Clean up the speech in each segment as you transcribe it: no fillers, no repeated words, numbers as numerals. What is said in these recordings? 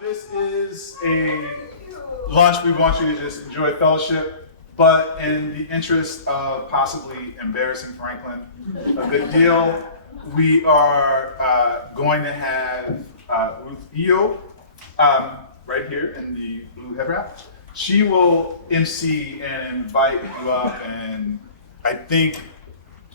This is a lunch we want you to just enjoy fellowship, but in the interest of possibly embarrassing Franklin a good deal, we are going to have Ruth Eo right here in the blue head wrap. She will MC and invite you up, and I think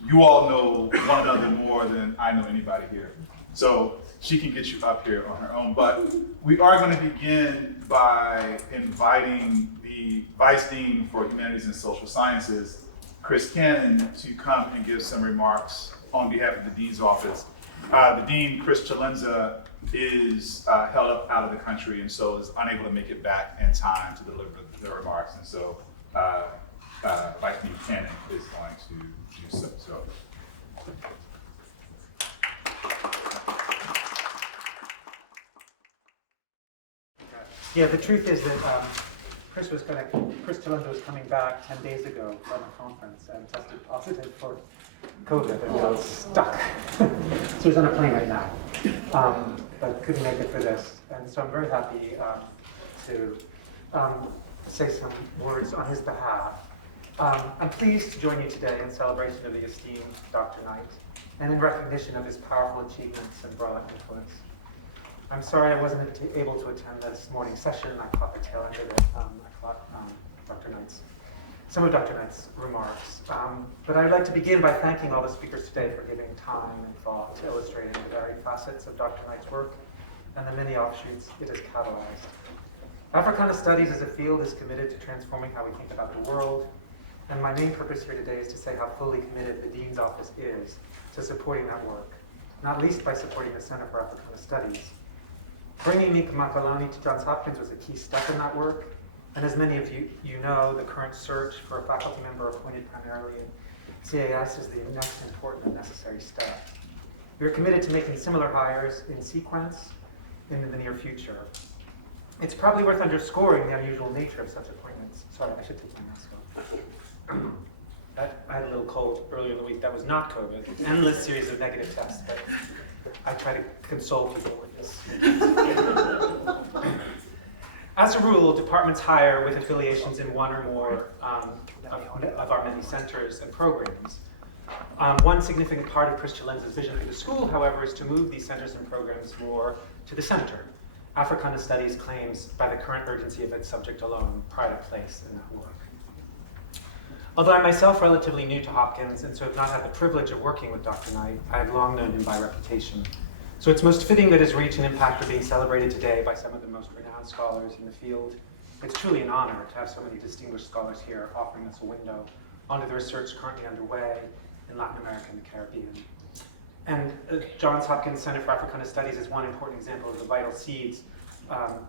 you all know one another more than I know anybody here. So she can get you up here on her own. But we are going to begin by inviting the Vice Dean for Humanities and Social Sciences, Chris Cannon, to come and give some remarks on behalf of the Dean's office. The Dean, Chris Chalenza, is held up out of the country and so is unable to make it back in time to deliver the remarks. And so Vice Dean Cannon is going to do so. Yeah, the truth is that Chris Chalenza was coming back 10 days ago from a conference and tested positive for COVID and was stuck. So he's on a plane right now, but couldn't make it for this. And so I'm very happy to say some words on his behalf. I'm pleased to join you today in celebration of the esteemed Dr. Knight and in recognition of his powerful achievements and broad influence. I'm sorry I wasn't able to attend this morning's session. I caught the tail end of it. I caught some of Dr. Knight's remarks. But I'd like to begin by thanking all the speakers today for giving time and thought to illustrating the varied facets of Dr. Knight's work and the many offshoots it has catalyzed. Africana Studies as a field is committed to transforming how we think about the world, and my main purpose here today is to say how fully committed the Dean's Office is to supporting that work, not least by supporting the Center for Africana Studies. Bringing Nick Makalani to Johns Hopkins was a key step in that work, and as many of you know, the current search for a faculty member appointed primarily in CAS is the next important and necessary step. We are committed to making similar hires in sequence in the near future. It's probably worth underscoring the unusual nature of such appointments. Sorry, I should take my mask off. I had a little cold earlier in the week. That was not COVID. Endless series of negative tests, but I try to console people with this. As a rule, departments hire with affiliations in one or more of our many centers and programs. One significant part of Chris Chalenza's vision for the school, however, is to move these centers and programs more to the center. Africana Studies claims, by the current urgency of its subject alone, pride of place in that work. Although I'm myself relatively new to Hopkins and so have not had the privilege of working with Dr. Knight, I have long known him by reputation. So it's most fitting that his reach and impact are being celebrated today by some of the most renowned scholars in the field. It's truly an honor to have so many distinguished scholars here offering us a window onto the research currently underway in Latin America and the Caribbean. And Johns Hopkins Center for Africana Studies is one important example of the vital seeds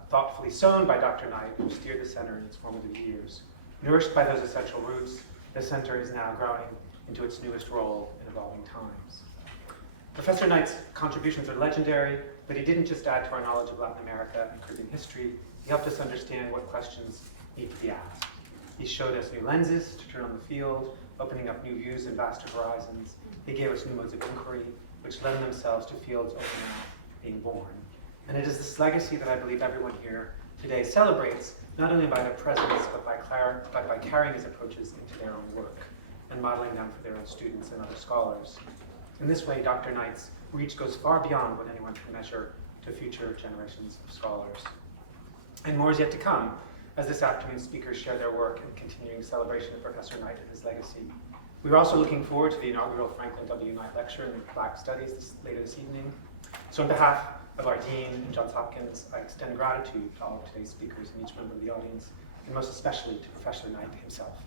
thoughtfully sown by Dr. Knight, who steered the center in its formative years. Nourished by those essential roots, the center is now growing into its newest role in evolving times. Professor Knight's contributions are legendary, but he didn't just add to our knowledge of Latin America and Caribbean history, he helped us understand what questions need to be asked. He showed us new lenses to turn on the field, opening up new views and vaster horizons. He gave us new modes of inquiry, which lend themselves to fields only now being born. And it is this legacy that I believe everyone here today celebrates, not only by their presence, but by carrying these approaches into their own work and modeling them for their own students and other scholars. In this way, Dr. Knight's reach goes far beyond what anyone can measure to future generations of scholars. And more is yet to come, as this afternoon's speakers share their work in continuing celebration of Professor Knight and his legacy. We're also looking forward to the inaugural Franklin W. Knight Lecture in Black Studies later this evening. So on behalf of our Dean and Johns Hopkins, I extend gratitude to all of today's speakers and each member of the audience, and most especially to Professor Knight himself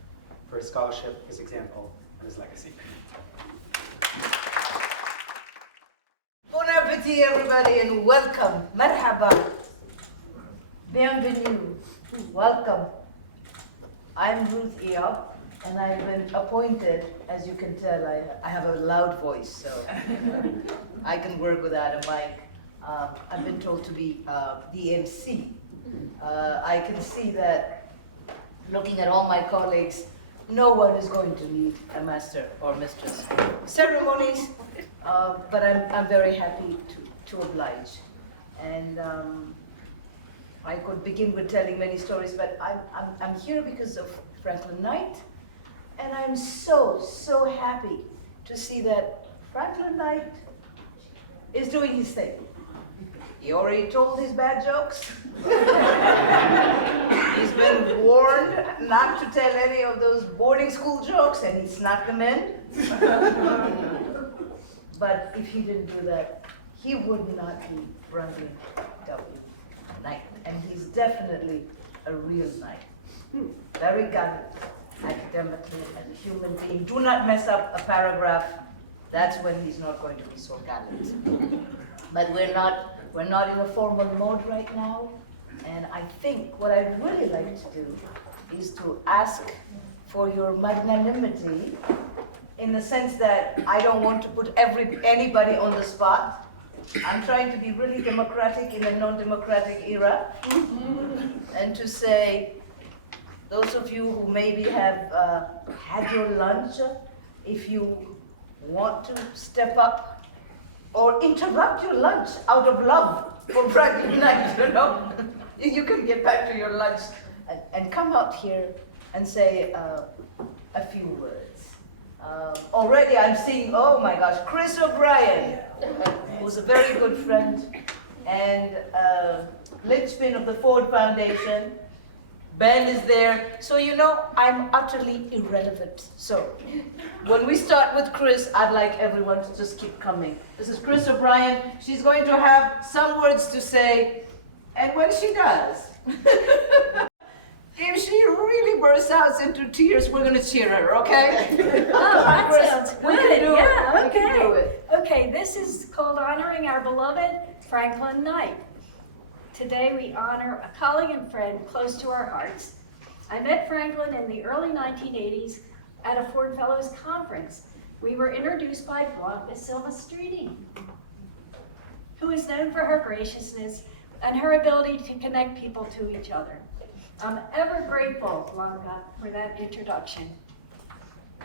for his scholarship, his example, and his legacy. Bon appetit, everybody, and welcome. Marhaba. Bienvenue. Welcome. I'm Ruth Eo, and I've been appointed, as you can tell, I have a loud voice, so I can work without a mic. I've been told to be the MC. I can see that, looking at all my colleagues, no one is going to lead a master or mistress ceremonies, but I'm very happy to oblige. And I could begin with telling many stories, but I'm here because of Franklin Knight, and I'm so, so happy to see that Franklin Knight is doing his thing. He already told his bad jokes. He's been warned not to tell any of those boarding school jokes, and he snuck them in. But if he didn't do that, he would not be Franklin W. Knight. And he's definitely a real knight. Very gallant, academically, and a human being. Do not mess up a paragraph. That's when he's not going to be so gallant. But we're not in a formal mode right now. And I think what I'd really like to do is to ask for your magnanimity, in the sense that I don't want to put anybody on the spot. I'm trying to be really democratic in a non-democratic era, and to say, those of you who maybe have had your lunch, if you want to step up or interrupt your lunch out of love for Franklin Knight, you know, you can get back to your lunch and come out here and say a few words. Already I'm seeing, oh my gosh, Chris O'Brien, who's a very good friend, and linchpin of the Ford Foundation. Ben is there. So you know, I'm utterly irrelevant. So when we start with Chris, I'd like everyone to just keep coming. This is Chris O'Brien. She's going to have some words to say, and when she does, if she really bursts out into tears, we're going to cheer her, okay? Oh, that sounds good. We can do Yeah, it. We can do it. Okay, this is called honoring our beloved Franklin Knight. Today we honor a colleague and friend close to our hearts. I met Franklin in the early 1980s at a Ford Fellows Conference. We were introduced by Blanca Silvestrini, who is known for her graciousness and her ability to connect people to each other. I'm ever grateful, Blanca, for that introduction.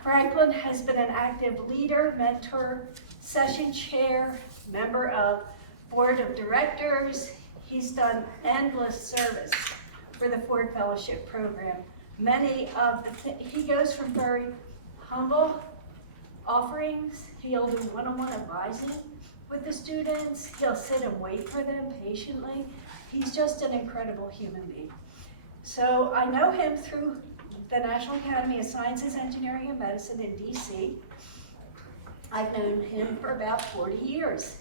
Franklin has been an active leader, mentor, session chair, member of board of directors. He's done endless service for the Ford Fellowship Program. He goes from very humble offerings. He'll do one-on-one advising with the students. He'll sit and wait for them patiently. He's just an incredible human being. So I know him through the National Academy of Sciences, Engineering, and Medicine in DC. I've known him for about 40 years.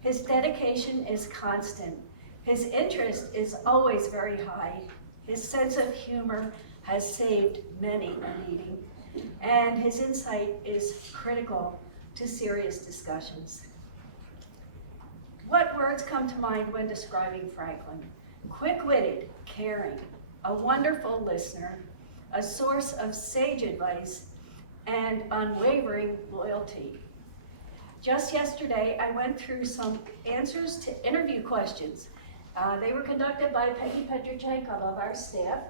His dedication is constant. His interest is always very high. His sense of humor has saved many a meeting, and his insight is critical to serious discussions. What words come to mind when describing Franklin? Quick-witted, caring, a wonderful listener, a source of sage advice, and unwavering loyalty. Just yesterday, I went through some answers to interview questions. They were conducted by Peggy Petrochenko of our staff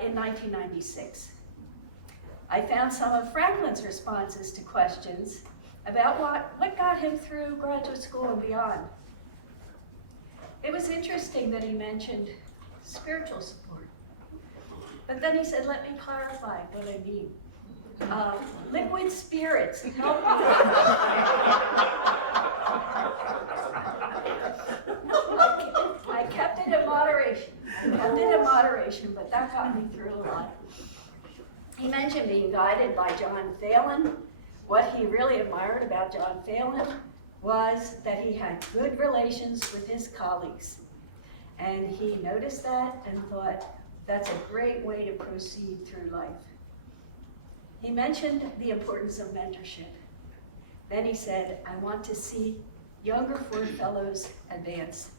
in 1996. I found some of Franklin's responses to questions about what got him through graduate school and beyond. It was interesting that he mentioned spiritual support. But then he said, let me clarify what I mean. Liquid spirits help me. I kept it in moderation, but that got me through a lot. He mentioned being guided by John Phelan. What he really admired about John Phelan was that he had good relations with his colleagues. And he noticed that and thought, that's a great way to proceed through life. He mentioned the importance of mentorship. Then he said, I want to see younger Ford Fellows advance.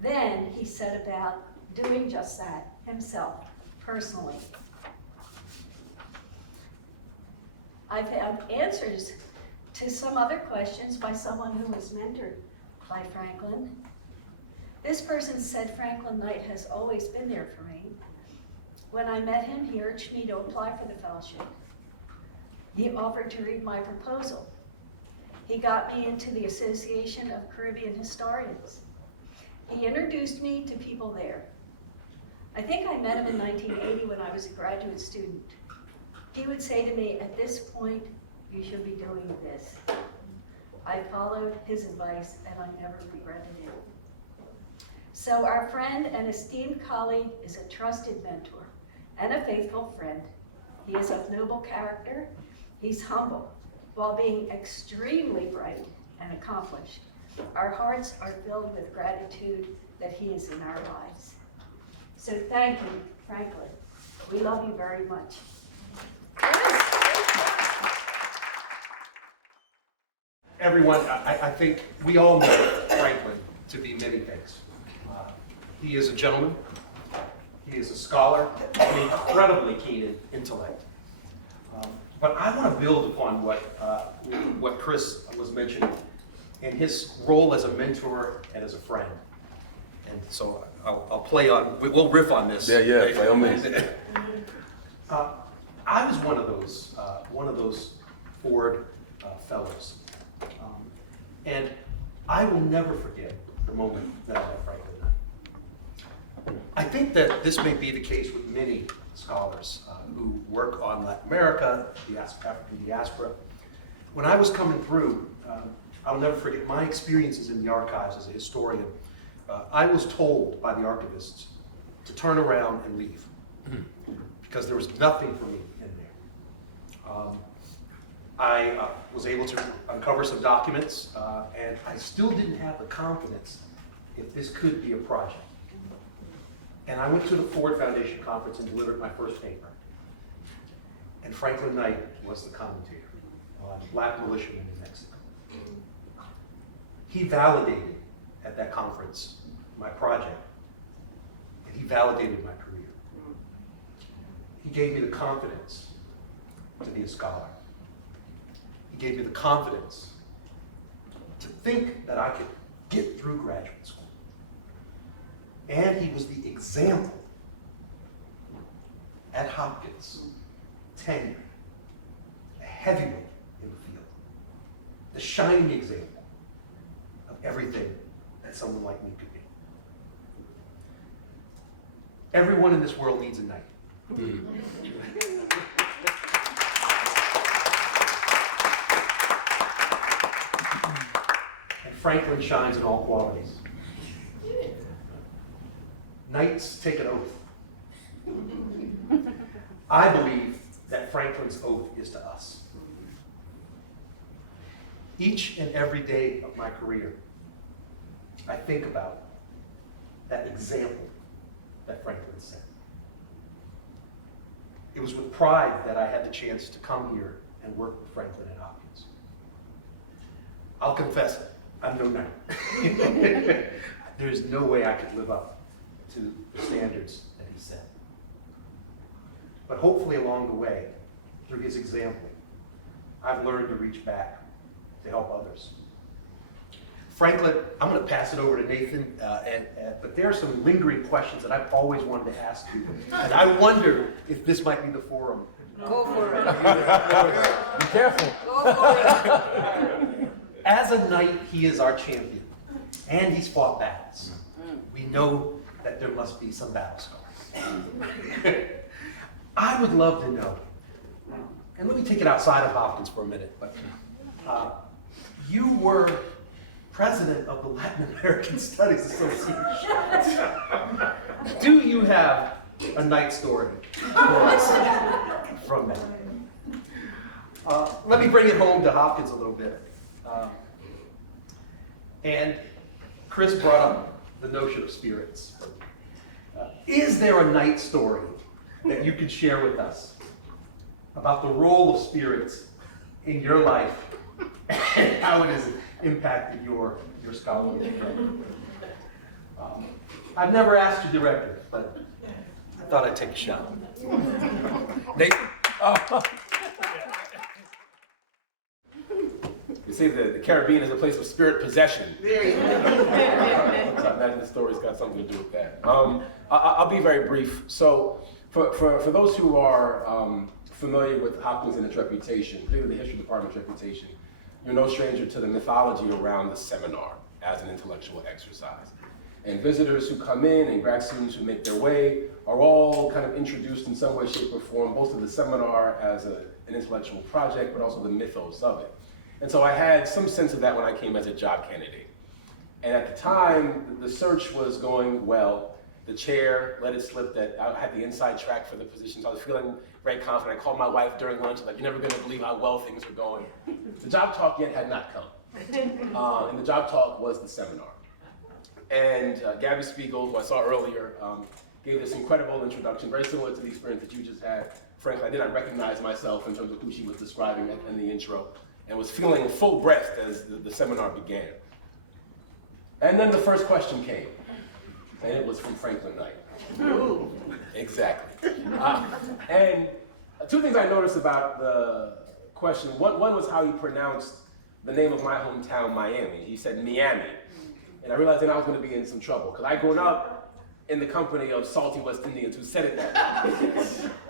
Then he set about doing just that himself, personally. I found answers to some other questions by someone who was mentored by Franklin. This person said Franklin Knight has always been there for me. When I met him, he urged me to apply for the fellowship. He offered to read my proposal. He got me into the Association of Caribbean Historians. He introduced me to people there. I think I met him in 1980 when I was a graduate student. He would say to me, at this point, you should be doing this. I followed his advice and I never regretted it. So our friend and esteemed colleague is a trusted mentor and a faithful friend. He is of noble character. He's humble while being extremely bright and accomplished. Our hearts are filled with gratitude that he is in our lives. So thank you, Franklin. We love you very much. Everyone, I think we all know Franklin to be many things. He is a gentleman, he is a scholar, an incredibly keen intellect. But I want to build upon what Chris was mentioning and his role as a mentor and as a friend. And so I'll play on, we'll riff on this. Yeah, by all means. I was one of those Ford fellows. And I will never forget the moment that I met Franklin Knight. I think that this may be the case with many scholars who work on Latin America, the African diaspora. When I was coming through, I'll never forget my experiences in the archives as a historian. I was told by the archivists to turn around and leave because there was nothing for me in there. I was able to uncover some documents, and I still didn't have the confidence if this could be a project. And I went to the Ford Foundation conference and delivered my first paper. And Franklin Knight was the commentator on Black militiamen in Mexico. He validated at that conference my project, and he validated my career. He gave me the confidence to be a scholar. He gave me the confidence to think that I could get through graduate school. And he was the example at Hopkins, tenure, a heavyweight in the field, the shining example of everything that someone like me could be. Everyone in this world needs a Knight. And Franklin shines in all qualities. Knights take an oath. I believe that Franklin's oath is to us. Each and every day of my career, I think about that example that Franklin set. It was with pride that I had the chance to come here and work with Franklin at Hopkins. I'll confess it, I'm no Knight. There's no way I could live up to the standards that he set. But hopefully along the way, through his example, I've learned to reach back to help others. Franklin, I'm going to pass it over to Nathan, but there are some lingering questions that I've always wanted to ask you, and I wonder if this might be the forum. Go for it. Be careful. Go for it. As a Knight, he is our champion, and he's fought battles. We know that there must be some battle scars. I would love to know, and let me take it outside of Hopkins for a minute, but you were president of the Latin American Studies Association. Do you have a Knight story for us from that? Let me bring it home to Hopkins a little bit. And Chris brought up the notion of spirits. Is there a Knight story that you could share with us about the role of spirits in your life and how it has impacted your scholarly career? I've never asked you directly, but I thought I'd take a shot. Nathan? Oh. You see, the Caribbean is a place of spirit possession. There you go. So I imagine the story's got something to do with that. I'll be very brief. So for those who are familiar with Hopkins and its reputation, particularly the history department's reputation, you're no stranger to the mythology around the seminar as an intellectual exercise. And visitors who come in and grad students who make their way are all kind of introduced in some way, shape, or form, both to the seminar as an intellectual project, but also the mythos of it. And so I had some sense of that when I came as a job candidate. And at the time, the search was going well. The chair let it slip that I had the inside track for the position, so I was feeling very confident. I called my wife during lunch, like, you're never gonna believe how well things are going. The job talk yet had not come. And the job talk was the seminar. And Gabby Spiegel, who I saw earlier, gave this incredible introduction, very similar to the experience that you just had. Frankly, I did not recognize myself in terms of who she was describing in the intro, and was feeling full breath as the seminar began. And then the first question came, and it was from Franklin Knight. Exactly. And two things I noticed about the question. One was how he pronounced the name of my hometown, Miami. He said Miami. And I realized that I was going to be in some trouble, because I'd grown up in the company of salty West Indians who said it that way.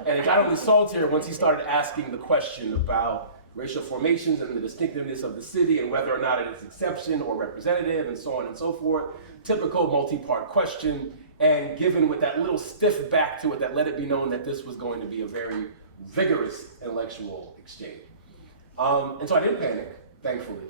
And it got only saltier once he started asking the question about racial formations and the distinctiveness of the city and whether or not it is exception or representative and so on and so forth. Typical multi-part question, and given with that little stiff back to it that let it be known that this was going to be a very vigorous intellectual exchange. And so I didn't panic, thankfully.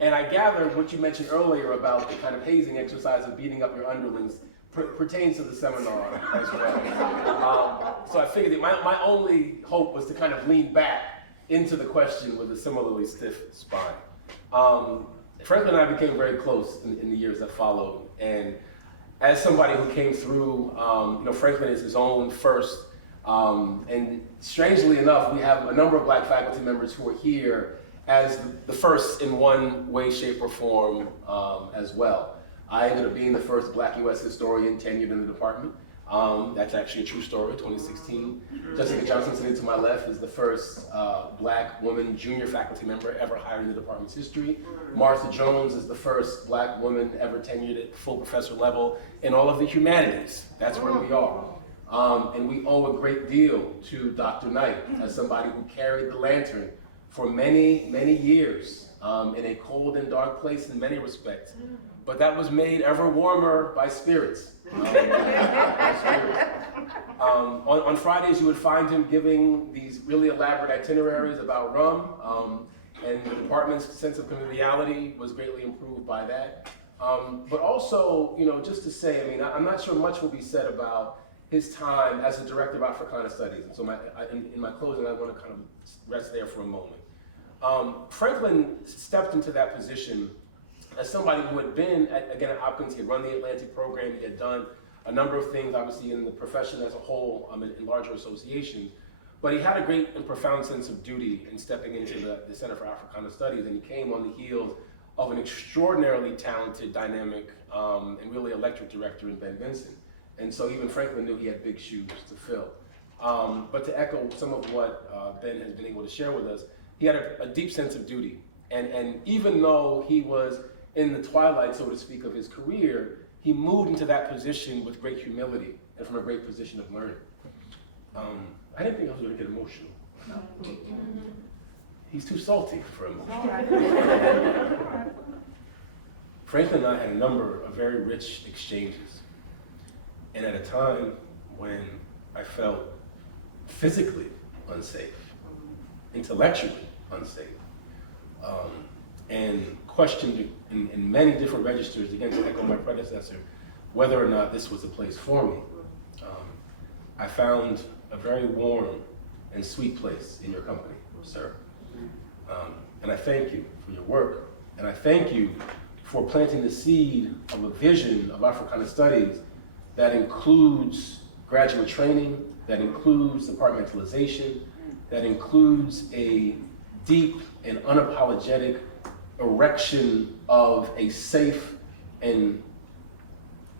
And I gathered what you mentioned earlier about the kind of hazing exercise of beating up your underlings pertains to the seminar as well. So I figured that my only hope was to kind of lean back into the question with a similarly stiff spine. Franklin and I became very close in the years that followed. And as somebody who came through, Franklin is his own first. And strangely enough, we have a number of Black faculty members who are here as the first in one way, shape, or form as well. I ended up being the first Black U.S. historian tenured in the department. That's actually a true story, 2016. Jessica Johnson, sitting to my left, is the first Black woman junior faculty member ever hired in the department's history. Martha Jones is the first Black woman ever tenured at full professor level in all of the humanities. That's where we are. And we owe a great deal to Dr. Knight as somebody who carried the lantern for many, many years in a cold and dark place in many respects. But that was made ever warmer by spirits. On Fridays, you would find him giving these really elaborate itineraries about rum, and the department's sense of conviviality was greatly improved by that. But also, just to say, I'm not sure much will be said about his time as the director of Africana Studies. And so in my closing, I want to kind of rest there for a moment. Franklin stepped into that position as somebody who had been, at Hopkins. He had run the Atlantic program. He had done a number of things, obviously, in the profession as a whole, in larger associations. But he had a great and profound sense of duty in stepping into the Center for Africana Studies, and he came on the heels of an extraordinarily talented, dynamic, and really electric director in Ben Vinson. And so even Franklin knew he had big shoes to fill. But to echo some of what Ben has been able to share with us, he had a deep sense of duty. And even though he was in the twilight, so to speak, of his career, he moved into that position with great humility and from a great position of learning. I didn't think I was going to get emotional. He's too salty for a moment. Franklin and I had a number of very rich exchanges. And at a time when I felt physically unsafe, intellectually unsafe, and questioned in many different registers, again to echo my predecessor, whether or not this was a place for me. I found a very warm and sweet place in your company, sir. And I thank you for your work, and I thank you for planting the seed of a vision of Africana Studies that includes graduate training, that includes departmentalization, that includes a deep and unapologetic erection of a safe and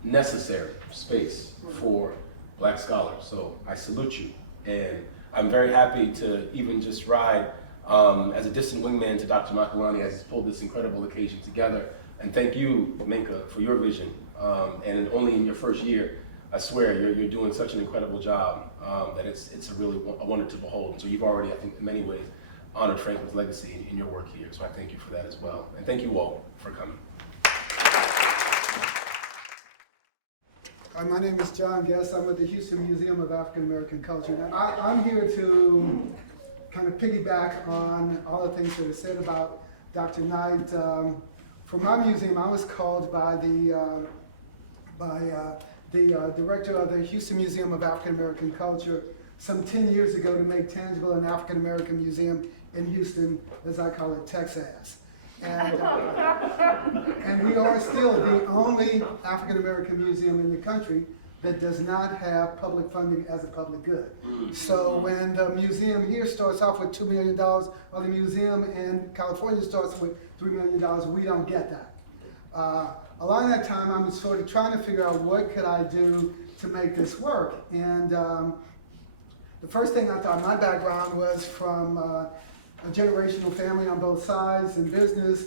necessary space for Black scholars. So I salute you, and I'm very happy to even just ride as a distant wingman to Dr. Makalani as he's pulled this incredible occasion together. And thank you, Minka, for your vision. And only in your first year, I swear, you're doing such an incredible job that it's a really a wonder to behold. And so you've already, I think, in many ways, honored Franklin's legacy in your work here. So I thank you for that as well. And thank you all for coming. My name is John Guest. I'm with the Houston Museum of African American Culture. Now, I'm here to kind of piggyback on all the things that are said about Dr. Knight. For my museum, I was called by the director of the Houston Museum of African American Culture some 10 years ago to make tangible an African American museum in Houston, as I call it, Texas. And we are still the only African American museum in the country that does not have public funding as a public good. So when the museum here starts off with $2 million, while the museum in California starts with $3 million, we don't get that. Along that time, I'm sort of trying to figure out what could I do to make this work. And the first thing I thought, my background was from a generational family on both sides in business,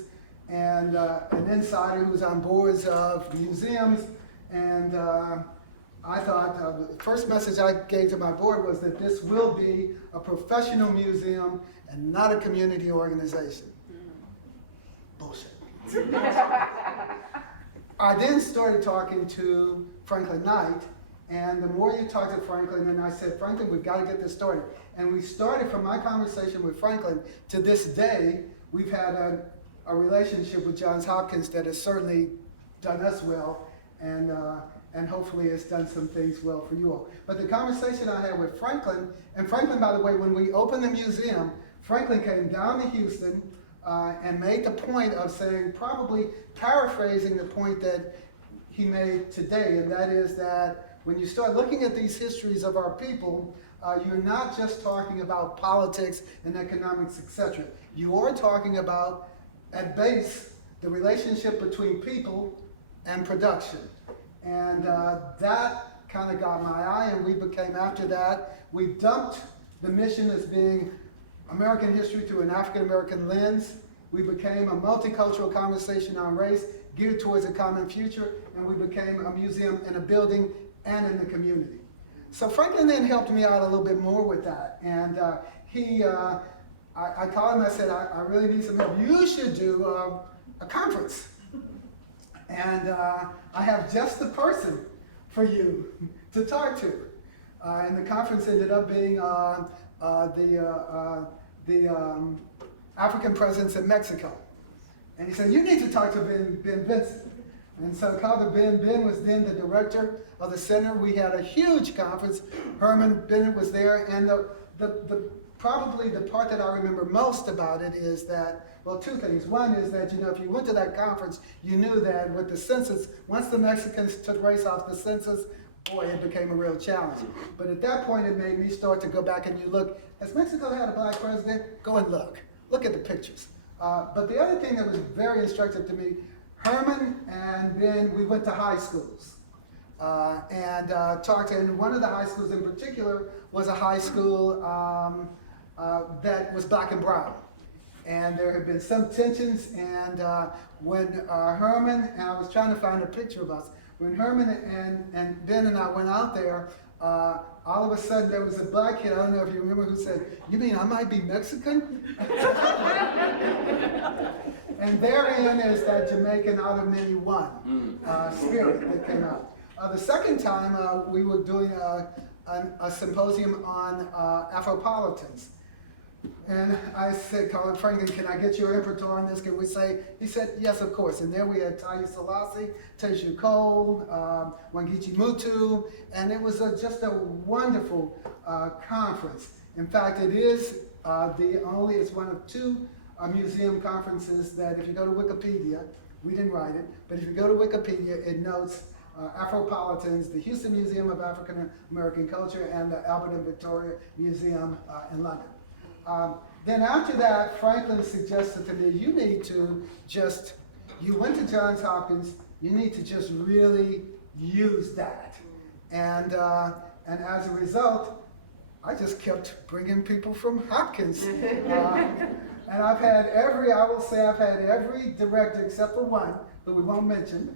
and an insider who was on boards of museums. And I thought the first message I gave to my board was that this will be a professional museum and not a community organization. Bullshit. I then started talking to Franklin Knight, and the more you talk to Franklin, and I said, Franklin, we've got to get this started. And we started from my conversation with Franklin to this day. We've had a relationship with Johns Hopkins that has certainly done us well, and hopefully has done some things well for you all. But the conversation I had with Franklin, and Franklin, by the way, when we opened the museum, Franklin came down to Houston and made the point of saying, probably paraphrasing the point that he made today, and that is that when you start looking at these histories of our people, you're not just talking about politics and economics, etc. You are talking about, at base, the relationship between people and production. And that kind of got my eye, and we became, after that, we dumped the mission as being American history through an African American lens. We became a multicultural conversation on race geared towards a common future, and we became a museum in a building and in the community. So Franklin then helped me out a little bit more with that. And I called him, I said, I really need some help. You should do a conference. And I have just the person for you to talk to. And the conference ended up being the African presence in Mexico. And he said, you need to talk to Ben Vincent. And so I called to Ben. Ben was then the director of the center. We had a huge conference. Herman Bennett was there. And probably the part that I remember most about it is that, well, two things. One is that, you know, if you went to that conference, you knew that with the census, once the Mexicans took race off the census, boy, it became a real challenge. But at that point, it made me start to go back and you look, has Mexico had a black president? Go and look. Look at the pictures. But the other thing that was very instructive to me, Herman and Ben, we went to high schools and talked to, and one of the high schools in particular was a high school that was black and brown. And there had been some tensions, and when Herman, and I was trying to find a picture of us, when Herman and Ben and I went out there, all of a sudden there was a black kid, I don't know if you remember, who said, you mean I might be Mexican? And therein is that Jamaican out of many one spirit that came out. The second time we were doing a symposium on Afropolitans. And I said, Colin Franklin, can I get your input on this? Can we say? He said, yes, of course. And there we had Taye Selassie, Teju Cole, Wangechi Mutu, and it was just a wonderful conference. In fact, it is it's one of two museum conferences that if you go to Wikipedia, we didn't write it, but if you go to Wikipedia, it notes Afropolitans, the Houston Museum of African American Culture, and the Albert and Victoria Museum in London. Then after that, Franklin suggested to me, you need to you went to Johns Hopkins, you need to just really use that. And as a result, I just kept bringing people from Hopkins. And I've had every director except for one, who we won't mention,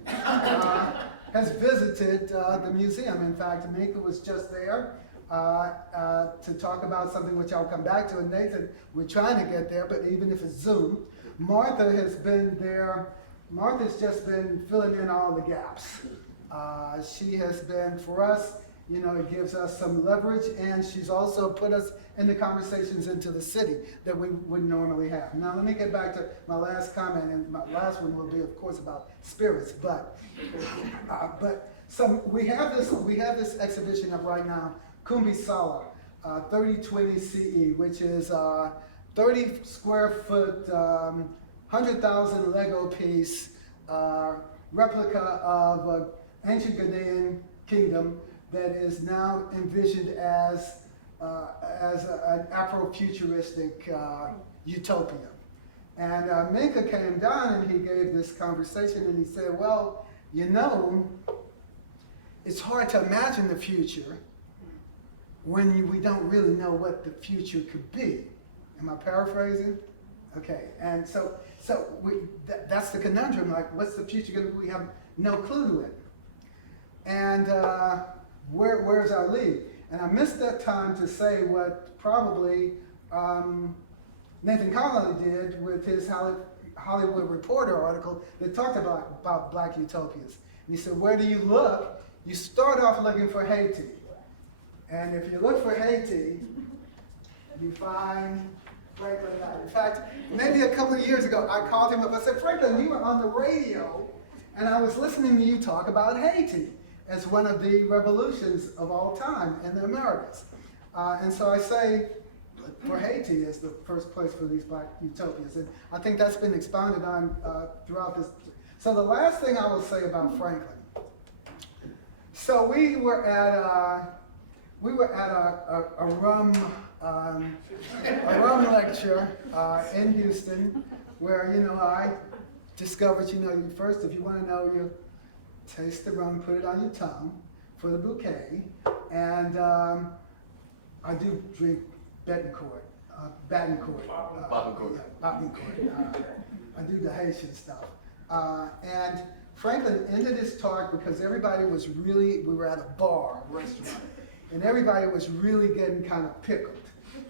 has visited the museum. In fact, Tamika was just there to talk about something which I'll come back to. And Nathan, we're trying to get there, but even if it's Zoom. Martha has been there. Martha's just been filling in all the gaps. She has been, for us, you know, it gives us some leverage, and she's also put us in the conversations into the city that we would normally have. Now, let me get back to my last comment, and my last one will be, of course, about spirits. But we have this exhibition up right now, Kumbi Sala, 3020 CE, which is 30 square foot, 100,000 Lego piece replica of an ancient Ghanaian kingdom that is now envisioned as an Afro-futuristic utopia. And Minka came down and he gave this conversation and he said, well, you know, it's hard to imagine the future when we don't really know what the future could be. Am I paraphrasing? Okay, and so that's the conundrum, like what's the future going to be? We have no clue to it. And where's our lead? And I missed that time to say what probably Nathan Connolly did with his Hollywood Reporter article that talked about black utopias. And he said, where do you look? You start off looking for Haiti. And if you look for Haiti, you find Franklin Knight. In fact, maybe a couple of years ago, I called him up. I said, Franklin, you were on the radio, and I was listening to you talk about Haiti as one of the revolutions of all time in the Americas. And so I say, for Haiti is the first place for these black utopias. And I think that's been expounded on throughout this. So the last thing I will say about Franklin. So we were at a rum lecture in Houston, where, you know, I discovered, you know, first, if you want to know, you taste the rum, put it on your tongue for the bouquet, and I do drink Betancourt. I do the Haitian stuff. And Franklin ended his talk because everybody was really, we were at a bar, a restaurant, and everybody was really getting kind of pickled.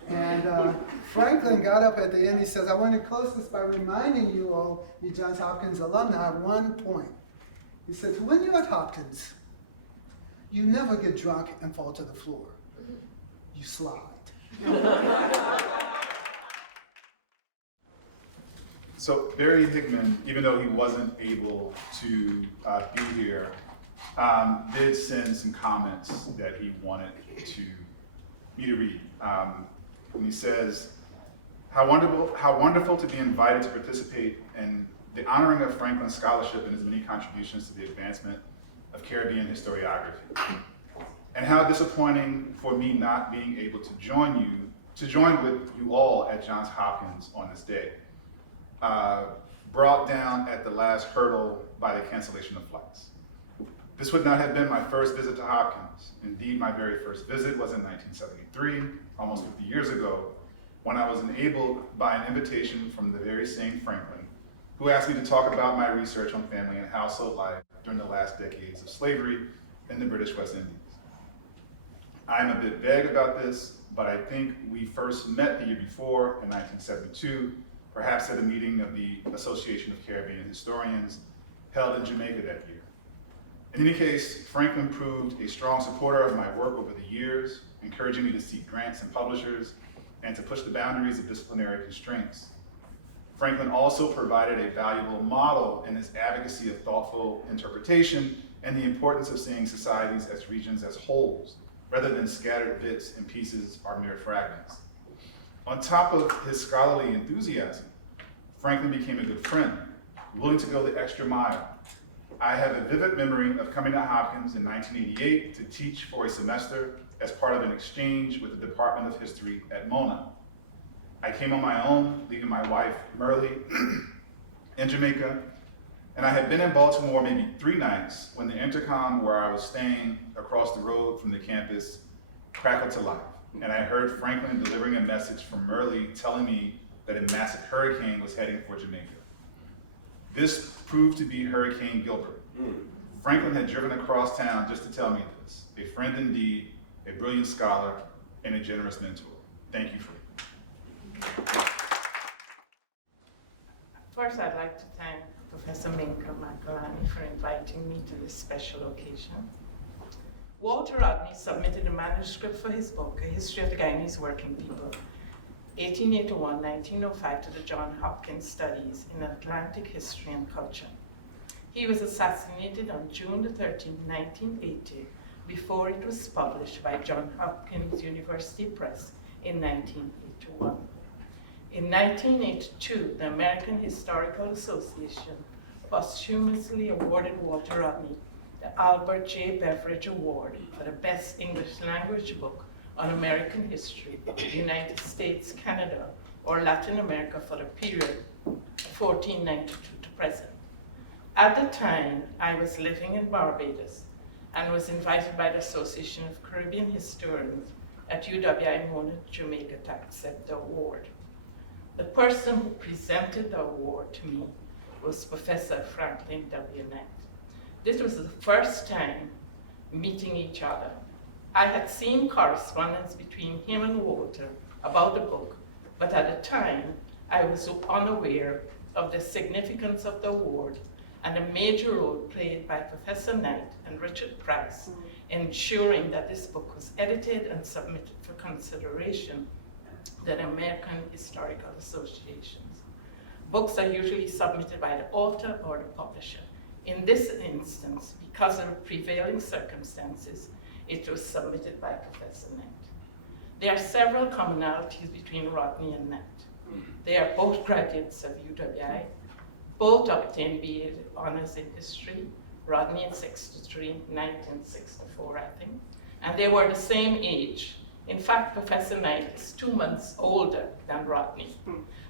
And Franklin got up at the end, he says, I want to close this by reminding you all, you Johns Hopkins alumni, one point. He says, when you're at Hopkins, you never get drunk and fall to the floor. You slide. So Barry Hickman, even though he wasn't able to be here, did send some comments that he wanted me to read. And he says, how wonderful to be invited to participate in the honoring of Franklin's scholarship and his many contributions to the advancement of Caribbean historiography. And how disappointing for me not being able to join with you all at Johns Hopkins on this day. Brought down at the last hurdle by the cancellation of flights. This would not have been my first visit to Hopkins. Indeed, my very first visit was in 1973, almost 50 years ago, when I was enabled by an invitation from the very same Franklin, who asked me to talk about my research on family and household life during the last decades of slavery in the British West Indies. I'm a bit vague about this, but I think we first met the year before, in 1972, perhaps at a meeting of the Association of Caribbean Historians held in Jamaica that year. In any case, Franklin proved a strong supporter of my work over the years, encouraging me to seek grants and publishers and to push the boundaries of disciplinary constraints. Franklin also provided a valuable model in his advocacy of thoughtful interpretation and the importance of seeing societies as regions as wholes, rather than scattered bits and pieces or mere fragments. On top of his scholarly enthusiasm, Franklin became a good friend, willing to go the extra mile. I have a vivid memory of coming to Hopkins in 1988 to teach for a semester as part of an exchange with the Department of History at Mona. I came on my own, leaving my wife, Merle, in Jamaica, and I had been in Baltimore maybe 3 nights when the intercom where I was staying across the road from the campus crackled to life. And I heard Franklin delivering a message from Merle telling me that a massive hurricane was heading for Jamaica. This proved to be Hurricane Gilbert. Franklin had driven across town just to tell me this. A friend indeed, a brilliant scholar, and a generous mentor. Thank you for it. First, I'd like to thank Professor Minka Makalani, for inviting me to this special occasion. Walter Rodney submitted a manuscript for his book, A History of the Guyanese Working People, 1881-1905, to the Johns Hopkins Studies in Atlantic History and Culture. He was assassinated on June 13, 1980, before it was published by Johns Hopkins University Press in 1981. In 1982, the American Historical Association posthumously awarded Walter Rodney the Albert J. Beveridge Award for the Best English Language Book on American History, the United States, Canada, or Latin America for the period 1492 to present. At the time, I was living in Barbados and was invited by the Association of Caribbean Historians at UWI Mona, Jamaica, to accept the award. The person who presented the award to me was Professor Franklin W. Knight. This was the first time meeting each other. I had seen correspondence between him and Walter about the book, but at the time, I was unaware of the significance of the award and the major role played by Professor Knight and Richard Price in ensuring that this book was edited and submitted for consideration to the American Historical Associations. Books are usually submitted by the author or the publisher. In this instance, because of the prevailing circumstances, it was submitted by Professor Knight. There are several commonalities between Rodney and Knight. They are both graduates of UWI, both obtained BA honors in history, Rodney in 63, Knight in 64, I think, and they were the same age. In fact, Professor Knight is 2 months older than Rodney.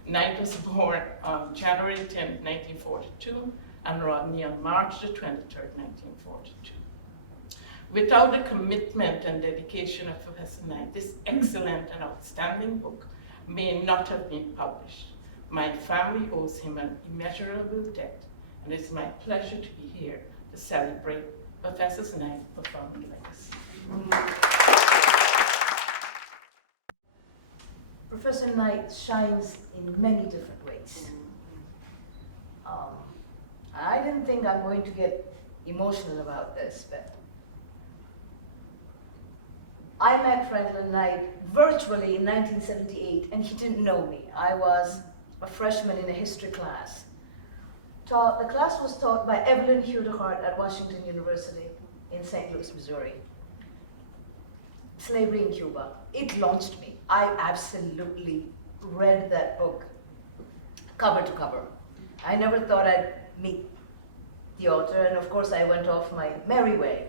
Knight was born on January 10, 1942, and Rodney on March the 23rd, 1942. Without the commitment and dedication of Professor Knight, this excellent and outstanding book may not have been published. My family owes him an immeasurable debt, and it's my pleasure to be here to celebrate Professor Knight's profound legacy. Professor Knight shines in many different ways. I didn't think I'm going to get emotional about this, but I met Franklin Knight virtually in 1978, and he didn't know me. I was a freshman in a history class. The class was taught by Evelyn Hudehart at Washington University in St. Louis, Missouri. Slavery in Cuba. It launched me. I absolutely read that book cover to cover. I never thought I'd meet the author, and of course I went off my merry way.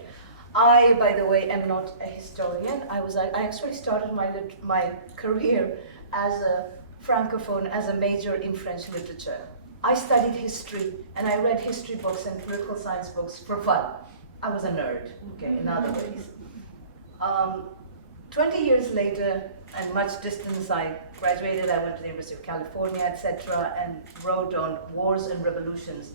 I, by the way, am not a historian. I actually started my career as a Francophone, as a major in French literature. I studied history, and I read history books and political science books for fun. I was a nerd, okay, in other ways. 20 years later, and much distance, I graduated, I went to the University of California, etc., and wrote on wars and revolutions.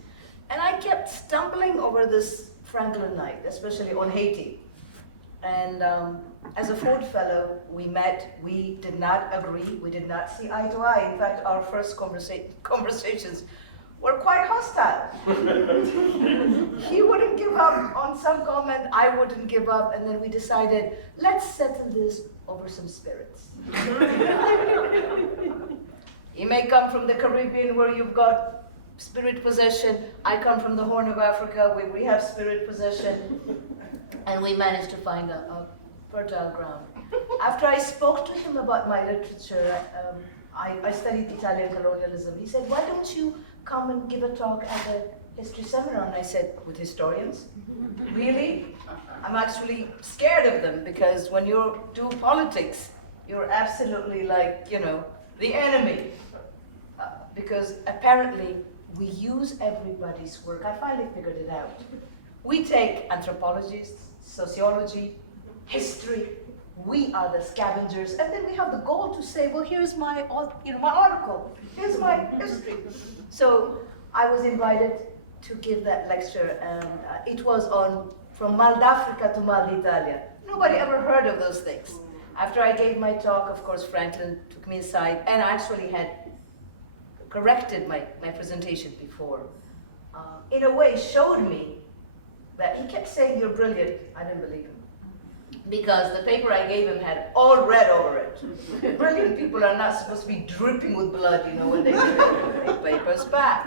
And I kept stumbling over this Franklin Knight, especially on Haiti. And as a Ford Fellow, we met, we did not agree, we did not see eye to eye. In fact, our first conversations were quite hostile. He wouldn't give up on some comment, I wouldn't give up, and then we decided, let's settle this over some spirits. He may come from the Caribbean where you've got spirit possession. I come from the Horn of Africa where we have spirit possession. And we managed to find a fertile ground. After I spoke to him about my literature, I studied Italian colonialism. He said, why don't you come and give a talk at a history seminar? And I said, with historians? Really? I'm actually scared of them, because when you do politics, you're absolutely like, the enemy. Because apparently we use everybody's work. I finally figured it out. We take anthropologists, sociology, history. We are the scavengers, and then we have the goal to say, well, here's my article, here's my history. So I was invited to give that lecture, and it was on From Mal d'Africa to Mal d'Italia. Nobody ever heard of those things. After I gave my talk, of course, Franklin took me aside and actually had corrected my presentation before in a way showed me that he kept saying, "You're brilliant." I didn't believe him, because the paper I gave him had all red over it. Brilliant people are not supposed to be dripping with blood, when they take papers back.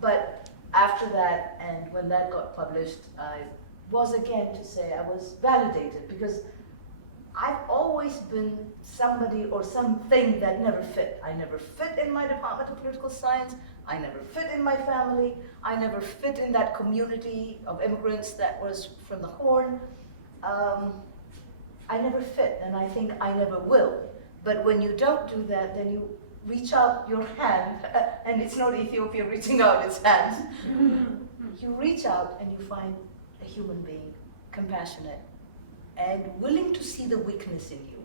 But after that, and when that got published, I was again to say I was validated, because I've always been somebody or something that never fit. I never fit in my Department of Political Science. I never fit in my family. I never fit in that community of immigrants that was from the Horn. I never fit, and I think I never will. But when you don't do that, then you reach out your hand, and it's not Ethiopia reaching out its hands. You reach out and you find a human being, compassionate, and willing to see the weakness in you.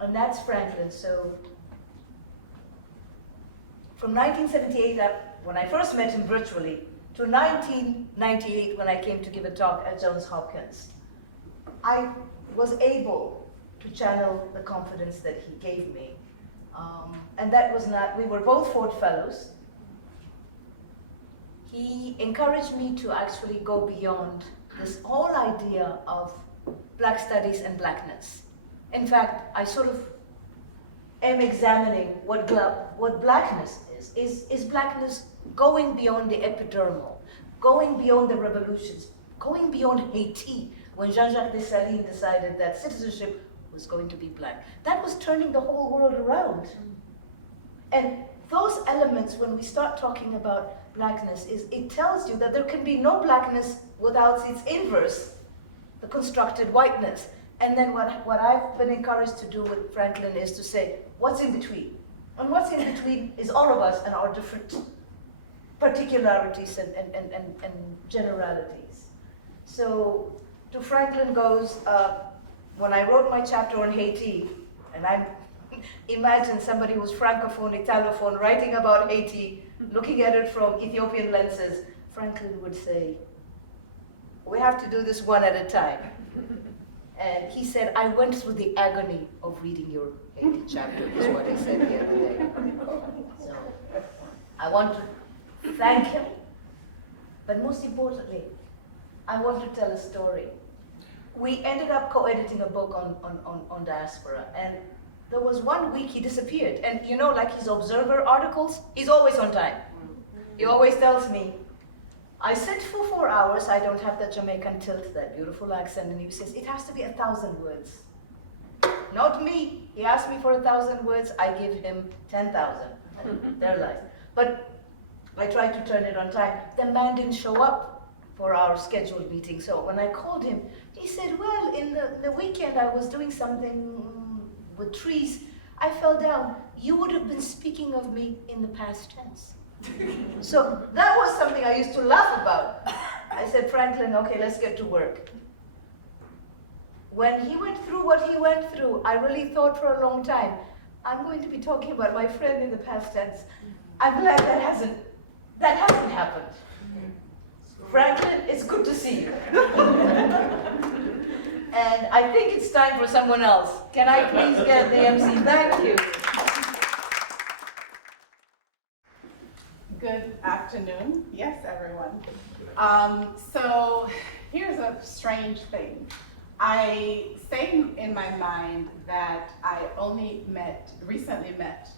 And that's Franklin. So from 1978, when I first met him virtually, to 1998, when I came to give a talk at Johns Hopkins, I was able to channel the confidence that he gave me. And that was not, we were both Ford Fellows. He encouraged me to actually go beyond this whole idea of Black studies and blackness. In fact, I sort of am examining what blackness is. Is blackness going beyond the epidermal, going beyond the revolutions, going beyond Haiti, when Jean-Jacques Dessalines decided that citizenship was going to be black. That was turning the whole world around. And those elements, when we start talking about blackness, it tells you that there can be no blackness without its inverse, the constructed whiteness. And then what I've been encouraged to do with Franklin is to say, what's in between? And what's in between is all of us and our different particularities and generalities. So to Franklin goes, when I wrote my chapter on Haiti, and I imagine somebody who's Francophone, Italophone, writing about Haiti, looking at it from Ethiopian lenses, Franklin would say, we have to do this one at a time. And he said, I went through the agony of reading your Haiti chapter, is what he said the other day. So I want to thank him, but most importantly, I want to tell a story. We ended up co-editing a book on diaspora, and there was one week he disappeared. And like his Observer articles, he's always on time. He always tells me, I sit for 4 hours, I don't have that Jamaican tilt, that beautiful accent, and he says, it has to be 1,000 words. Not me. He asked me for 1,000 words, I give him 10,000. Their life. But I tried to turn it on time. The man didn't show up for our scheduled meeting, so when I called him, he said, well, in the weekend I was doing something with trees. I fell down. You would have been speaking of me in the past tense. So that was something I used to laugh about. I said, Franklin, okay, let's get to work. When he went through what he went through, I really thought for a long time, I'm going to be talking about my friend in the past tense. I'm glad that hasn't happened. Franklin, it's good to see you. And I think it's time for someone else. Can I please get the MC? Thank you. Good afternoon. Yes, everyone. So here's a strange thing. I say in my mind that I recently met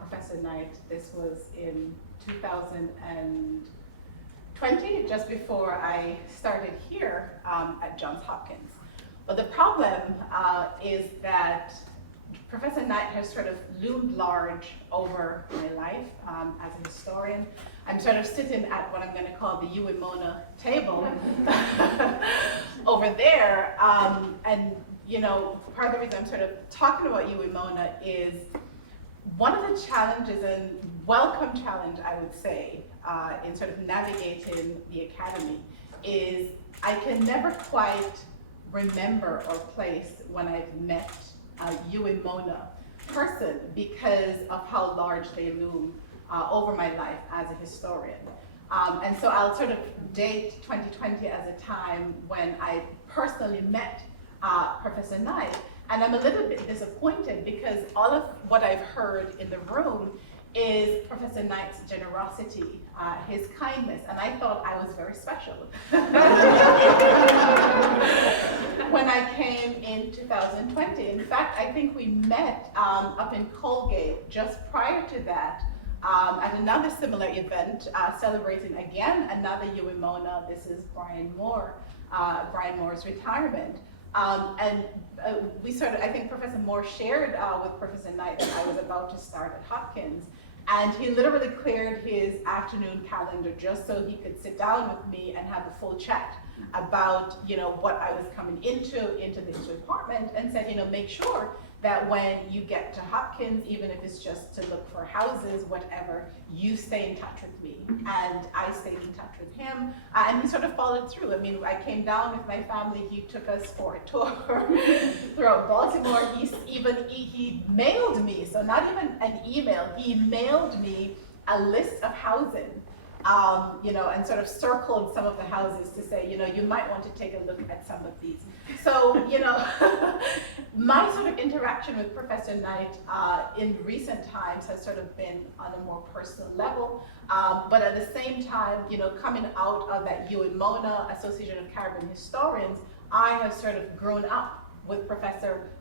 Professor Knight. This was in 2020, just before I started here at Johns Hopkins. But the problem is that Professor Knight has sort of loomed large over my life as a historian. I'm sort of sitting at what I'm going to call the Uwimona table over there. And part of the reason I'm sort of talking about Uwimona is one of the challenges, and welcome challenge, I would say, in sort of navigating the academy, is I can never quite remember or place when I've met a Uwimona person because of how large they loom over my life as a historian. And so I'll sort of date 2020 as a time when I personally met Professor Knight. And I'm a little bit disappointed because all of what I've heard in the room is Professor Knight's generosity, his kindness, and I thought I was very special. When I came in 2020. In fact, I think we met up in Colgate just prior to that at another similar event, celebrating again another UEMONA. This is Brian Moore's retirement. We sort of, I think Professor Moore shared with Professor Knight that I was about to start at Hopkins. And he literally cleared his afternoon calendar just so he could sit down with me and have a full chat about, you know, what I was coming into this department, and said, you know, make sure that when you get to Hopkins, even if it's just to look for houses, whatever, you stay in touch with me. And I stayed in touch with him, and he sort of followed through. I mean, I came down with my family, he took us for a tour throughout Baltimore. He mailed me, so not even an email, he mailed me a list of housing. You know, and sort of circled some of the houses to say, you know, you might want to take a look at some of these. So, you know, my sort of interaction with Professor Knight in recent times has sort of been on a more personal level, but at the same time, you know, coming out of that UEMONA, Association of Caribbean Historians, I have sort of grown up with Professor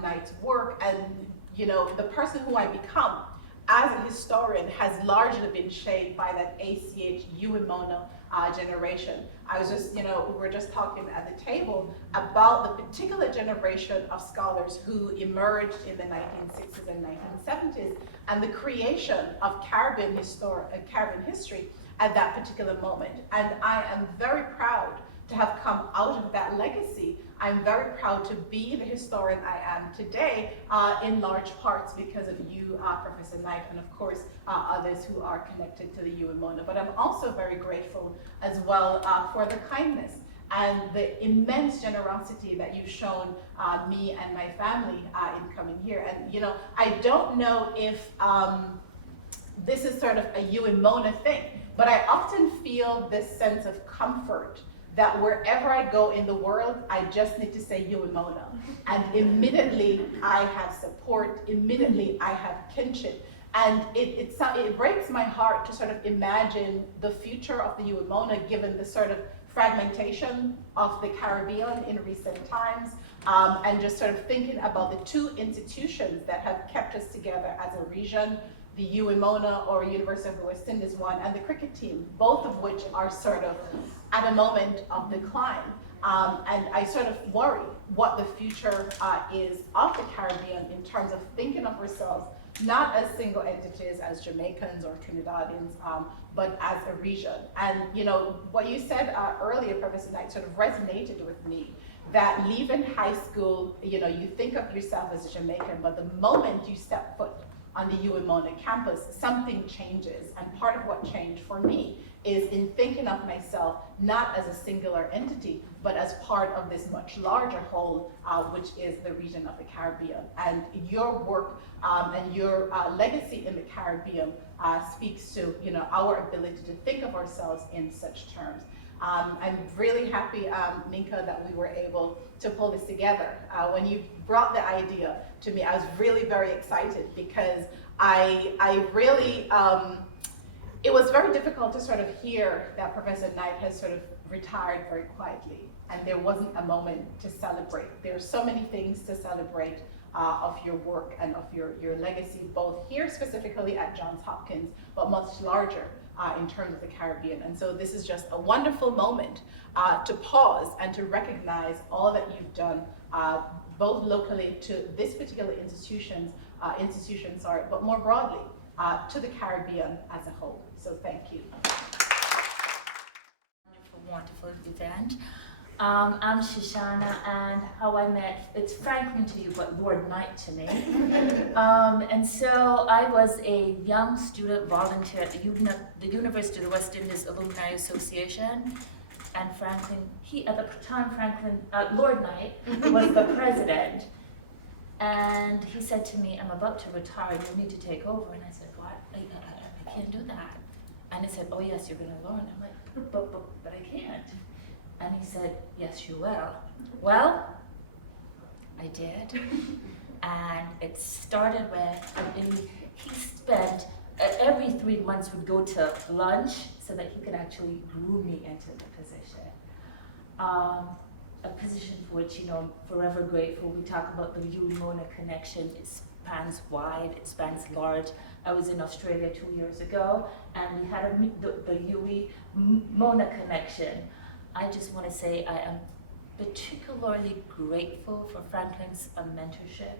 Knight's work, and, you know, the person who I become as a historian has largely been shaped by that ACH UEMONA generation. I was just, you know, we were just talking at the table about the particular generation of scholars who emerged in the 1960s and 1970s, and the creation of Caribbean history at that particular moment. And I am very proud to have come out of that legacy. I'm very proud to be the historian I am today, in large parts because of you, Professor Knight, and of course others who are connected to the UEMONA. But I'm also very grateful as well for the kindness and the immense generosity that you've shown me and my family in coming here. And you know, I don't know if this is sort of a UEMONA thing, but I often feel this sense of comfort that wherever I go in the world, I just need to say UEMONA. And immediately I have support, immediately I have kinship. And it breaks my heart to sort of imagine the future of the UEMONA given the sort of fragmentation of the Caribbean in recent times, and just sort of thinking about the two institutions that have kept us together as a region, the UEMONA, or University of the West Indies one, and the cricket team, both of which are sort of at a moment of decline. And I sort of worry what the future is of the Caribbean in terms of thinking of ourselves not as single entities, as Jamaicans or Trinidadians, but as a region. And you know, what you said earlier, Professor Knight, sort of resonated with me, that leaving high school, you know, you think of yourself as a Jamaican, but the moment you step foot on the UEMONA campus, something changes. And part of what changed for me is in thinking of myself not as a singular entity, but as part of this much larger whole, which is the region of the Caribbean. And your work and your legacy in the Caribbean speaks to, you know, our ability to think of ourselves in such terms. I'm really happy, Minka, that we were able to pull this together. When you brought the idea to me, I was really very excited because I really, it was very difficult to sort of hear that Professor Knight has sort of retired very quietly, and there wasn't a moment to celebrate. There are so many things to celebrate of your work and of your legacy, both here specifically at Johns Hopkins, but much larger in terms of the Caribbean. And so this is just a wonderful moment to pause and to recognize all that you've done, both locally to this particular institution, but more broadly to the Caribbean as a whole. So thank you. Wonderful event. I'm Shoshana, and how I met, it's Franklin to you, but Lord Knight to me. And so I was a young student volunteer at the University of the West Indies Alumni Association, and Franklin, at the time Lord Knight was the president, and he said to me, I'm about to retire, you need to take over. And I said, what? I can't do that. And he said, oh yes, you're gonna learn. I'm like, but I can't. And he said, yes, you will. Well, I did. And it started with, he spent every 3 months would go to lunch so that he could actually groom me into the position. A position for which, you know, I'm forever grateful. We talk about the Yui-Mona connection. It spans wide, it spans large. I was in Australia 2 years ago, and we had the Yui-Mona connection. I just want to say I am particularly grateful for Franklin's mentorship,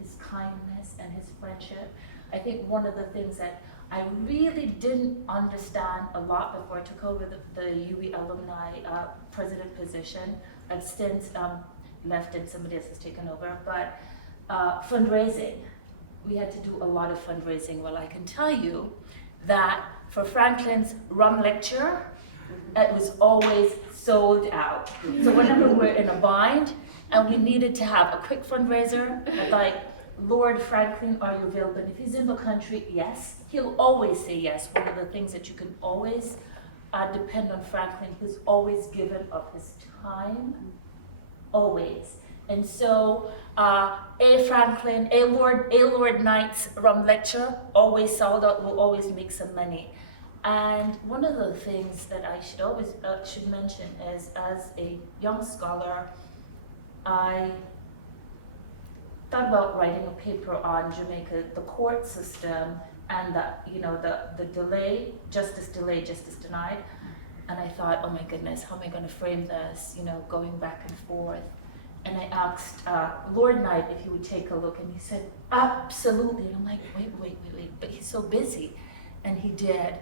his kindness, and his friendship. I think one of the things that I really didn't understand a lot before I took over the UE alumni president position. I've since left and somebody else has taken over, but fundraising. We had to do a lot of fundraising. Well, I can tell you that for Franklin's rum lecture, it was always sold out. So whenever we're in a bind and we needed to have a quick fundraiser, I'd like, Lord Franklin, are you available? And if he's in the country, yes. He'll always say yes. One of the things that you can always depend on Franklin, who's always given of his time, always. And so, Lord Knight's rum lecture, always sold out, will always make some money. And one of the things that I should always should mention is, as a young scholar, I thought about writing a paper on Jamaica, the court system, and the delay, justice delayed, justice denied. And I thought, oh my goodness, how am I going to frame this? You know, going back and forth. And I asked Lord Knight if he would take a look, and he said, absolutely. And I'm like, wait, but he's so busy. And he did.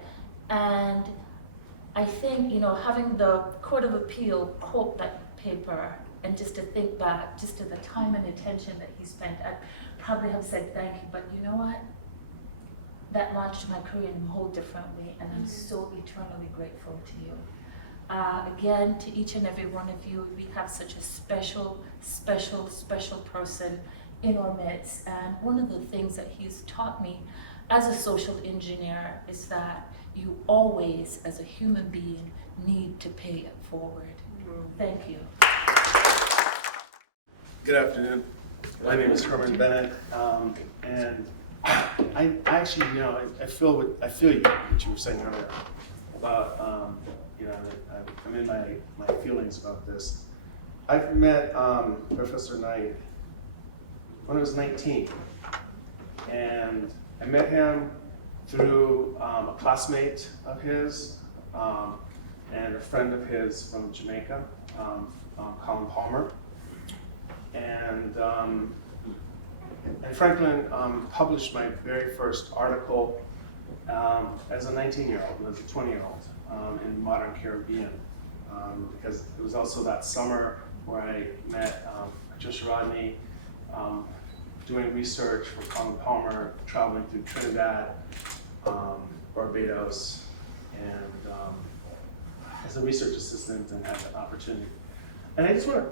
And I think, you know, having the Court of Appeal quote that paper, and just to think back, just to the time and attention that he spent, I'd probably have said thank you, but you know what? That launched my career in a whole different way, and I'm so eternally grateful to you. Again, to each and every one of you, we have such a special person in our midst. And one of the things that he's taught me as a social engineer is that you always, as a human being, need to pay it forward. Thank you. Good afternoon. My name is Herman Bennett, and I actually, you know, I feel you, what you were saying earlier about, you know, I'm in my feelings about this. I met Professor Knight when I was 19, and I met him through a classmate of his and a friend of his from Jamaica, Colin Palmer. And Franklin published my very first article as a 19-year-old, as a 20-year-old in Modern Caribbean, because it was also that summer where I met Joshua Rodney, doing research for Colin Palmer, traveling through Trinidad, Barbados, and as a research assistant, and had that opportunity. And I just want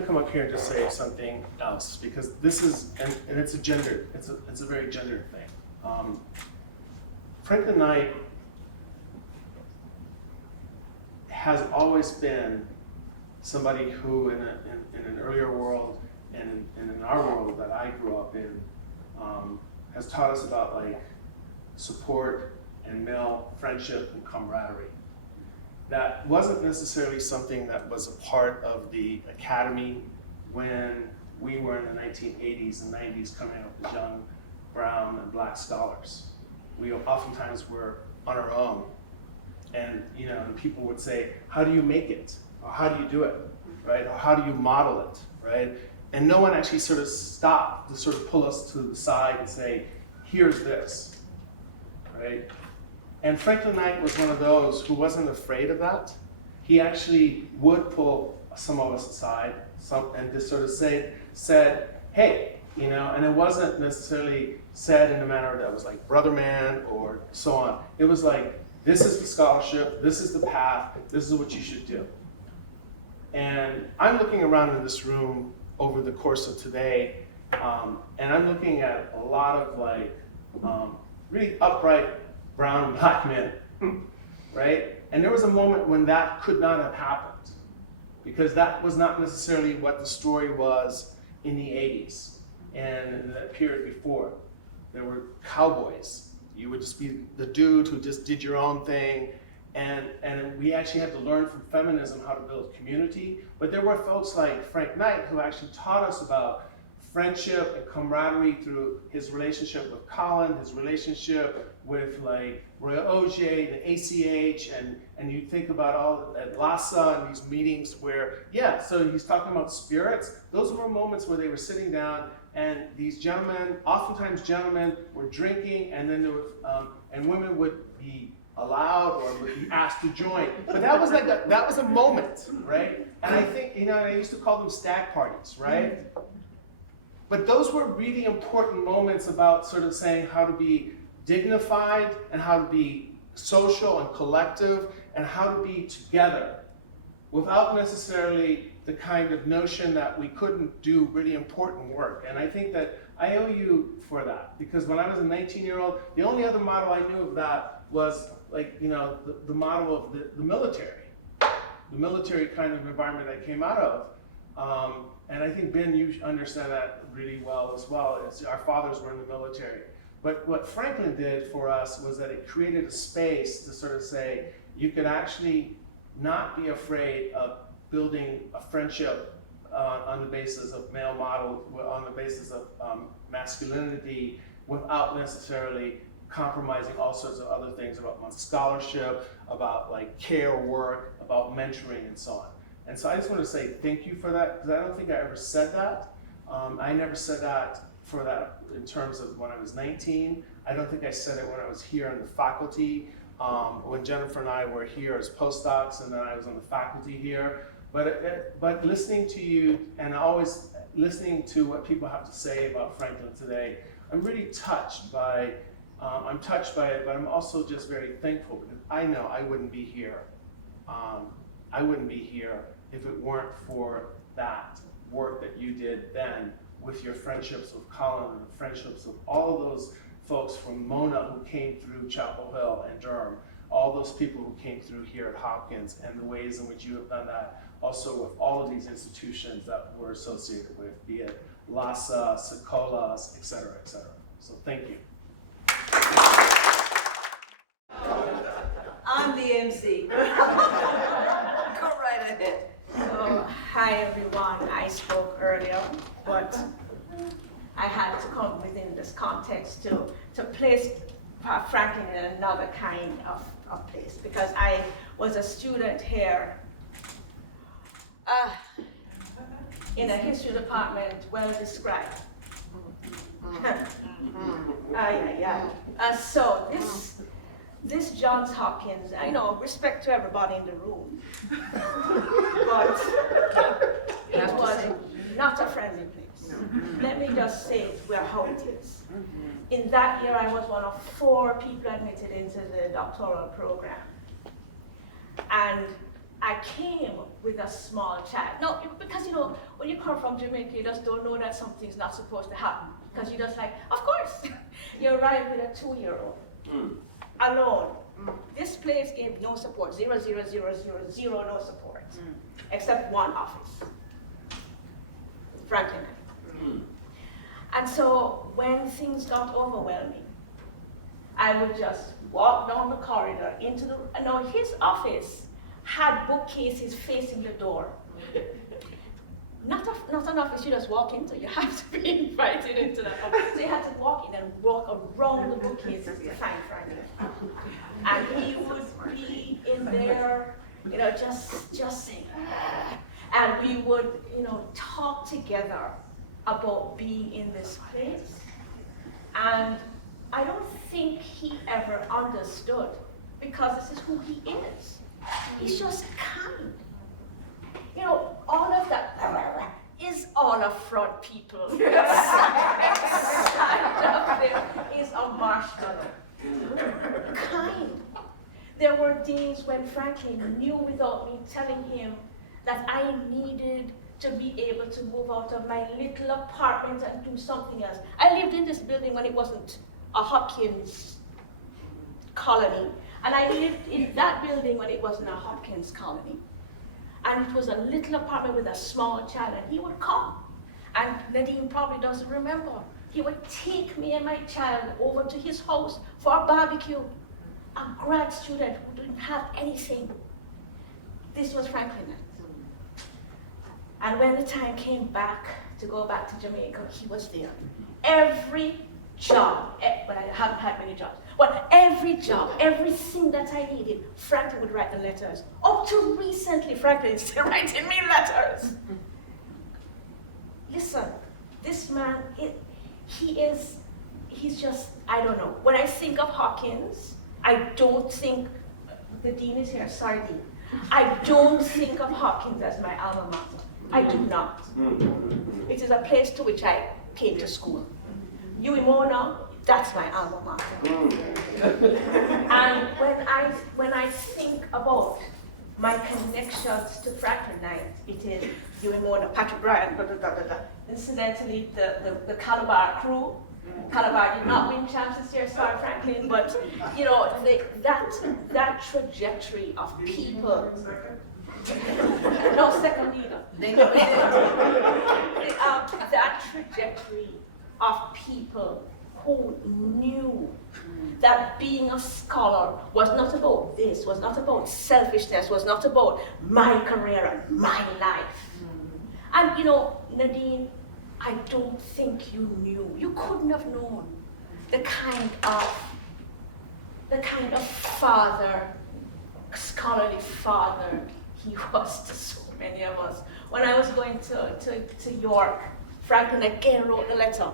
to come up here and just say something else, because this is, and it's a very gendered thing. Franklin Knight has always been somebody who, in an earlier world and in our world that I grew up in, has taught us about like support and male friendship and camaraderie. That wasn't necessarily something that was a part of the academy when we were in the 1980s and 90s coming up with young brown and black scholars. We oftentimes were on our own. And you know, and people would say, how do you make it? Or how do you do it? Right? Or how do you model it? Right? And no one actually sort of stopped to sort of pull us to the side and say, here's this. Right? And Franklin Knight was one of those who wasn't afraid of that. He actually would pull some of us aside and just sort of said, hey, you know, and it wasn't necessarily said in a manner that was like brother man or so on. It was like, this is the scholarship, this is the path, this is what you should do. And I'm looking around in this room over the course of today, and I'm looking at a lot of like really upright brown and black men, right? And there was a moment when that could not have happened, because that was not necessarily what the story was in the 80s and in the period before. There were cowboys You would just be the dude who just did your own thing. And we actually had to learn from feminism how to build community. But there were folks like Frank Knight who actually taught us about friendship and camaraderie through his relationship with Colin, his relationship with like Roy Auger, the ACH, and you think about all at Lhasa and these meetings where, yeah, so he's talking about spirits. Those were moments where they were sitting down and these gentlemen, oftentimes gentlemen, were drinking, and then there was, and women would be allowed or would be asked to join. But that was like that was a moment, right? And I think, you know, I used to call them stag parties, right? But those were really important moments about sort of saying how to be dignified and how to be social and collective and how to be together without necessarily the kind of notion that we couldn't do really important work. And I think that I owe you for that, because when I was a 19-year-old, the only other model I knew of that was like, you know, the model of the military kind of environment I came out of. And I think, Ben, you understand that really well as well. Our fathers were in the military. But what Franklin did for us was that it created a space to sort of say, you could actually not be afraid of building a friendship on the basis of male model, on the basis of masculinity, without necessarily compromising all sorts of other things about scholarship, about like care work, about mentoring and so on. And so I just want to say thank you for that, because I don't think I ever said that. I never said that for that in terms of when I was 19. I don't think I said it when I was here on the faculty, when Jennifer and I were here as postdocs, and then I was on the faculty here. But listening to you and always listening to what people have to say about Franklin today, I'm really touched by, I'm touched by it, but I'm also just very thankful, because I know I wouldn't be here. I wouldn't be here if it weren't for that work that you did then with your friendships with Colin and the friendships of all those folks from Mona who came through Chapel Hill and Durham, all those people who came through here at Hopkins, and the ways in which you have done that also with all of these institutions that we're associated with, be it LASA, Sekolas, et cetera, et cetera. So thank you. I'm the MC. Go right ahead. So, hi everyone. I spoke earlier, but I had to come within this context to place Franklin in another kind of place, because I was a student here in a history department, well described. So this Johns Hopkins, I know, respect to everybody in the room, but it was not a friendly place. Let me just say how it is. In that year, I was one of 4 people admitted into the doctoral program. And I came with a small child. No, because, you know, when you come from Jamaica, you just don't know that something's not supposed to happen. Because you're just like, of course, you arrive with a 2-year-old. Alone. This place gave no support, 0, 0, 0, 0, 0, no support, except one office, Franklin. And so when things got overwhelming, I would just walk down the corridor into the, no, his office had bookcases facing the door. Not an office you just walk into, you have to be invited into that office. So you had to walk in and walk around the bookcases to find Franklin. And he would be in there, you know, just saying, and we would, you know, talk together about being in this place. And I don't think he ever understood, because this is who he is. He's just kind. You know, all of that is all a front, people. Inside of it is a marshmallow. Kind. There were days when Franklin knew without me telling him that I needed to be able to move out of my little apartment and do something else. I lived in this building when it wasn't a Hopkins colony. And I lived in that building when it wasn't a Hopkins colony. And it was a little apartment with a small child, and he would come. And Nadine probably doesn't remember. he would take me and my child over to his house for a barbecue. A grad student who didn't have anything. This was Franklin night. And when the time came back to go back to Jamaica, he was there. Every job, but I haven't had many jobs, but every job, everything that I needed, Franklin would write the letters. Up to recently, Franklin is still writing me letters. Listen, this man, he's just, I don't know. When I think of Hopkins, I don't think, the dean is here, sorry dean. I don't think of Hopkins as my alma mater. I do not. It is a place to which I came to school. UIMONA, that's my alma mater. And when I think about my connections to Franklin Knight, it is UIMONA, Patrick Bryan, Incidentally, the Calabar crew. Calabar did not win champs this year, sorry Franklin, but you know, that trajectory of people. No, second leader. That trajectory of people who knew that being a scholar was not about this, was not about selfishness, was not about my career and my life. And you know, Nadine, I don't think you knew, you couldn't have known the kind of father, scholarly father he was to so many of us. When I was going to York, Franklin again wrote the letter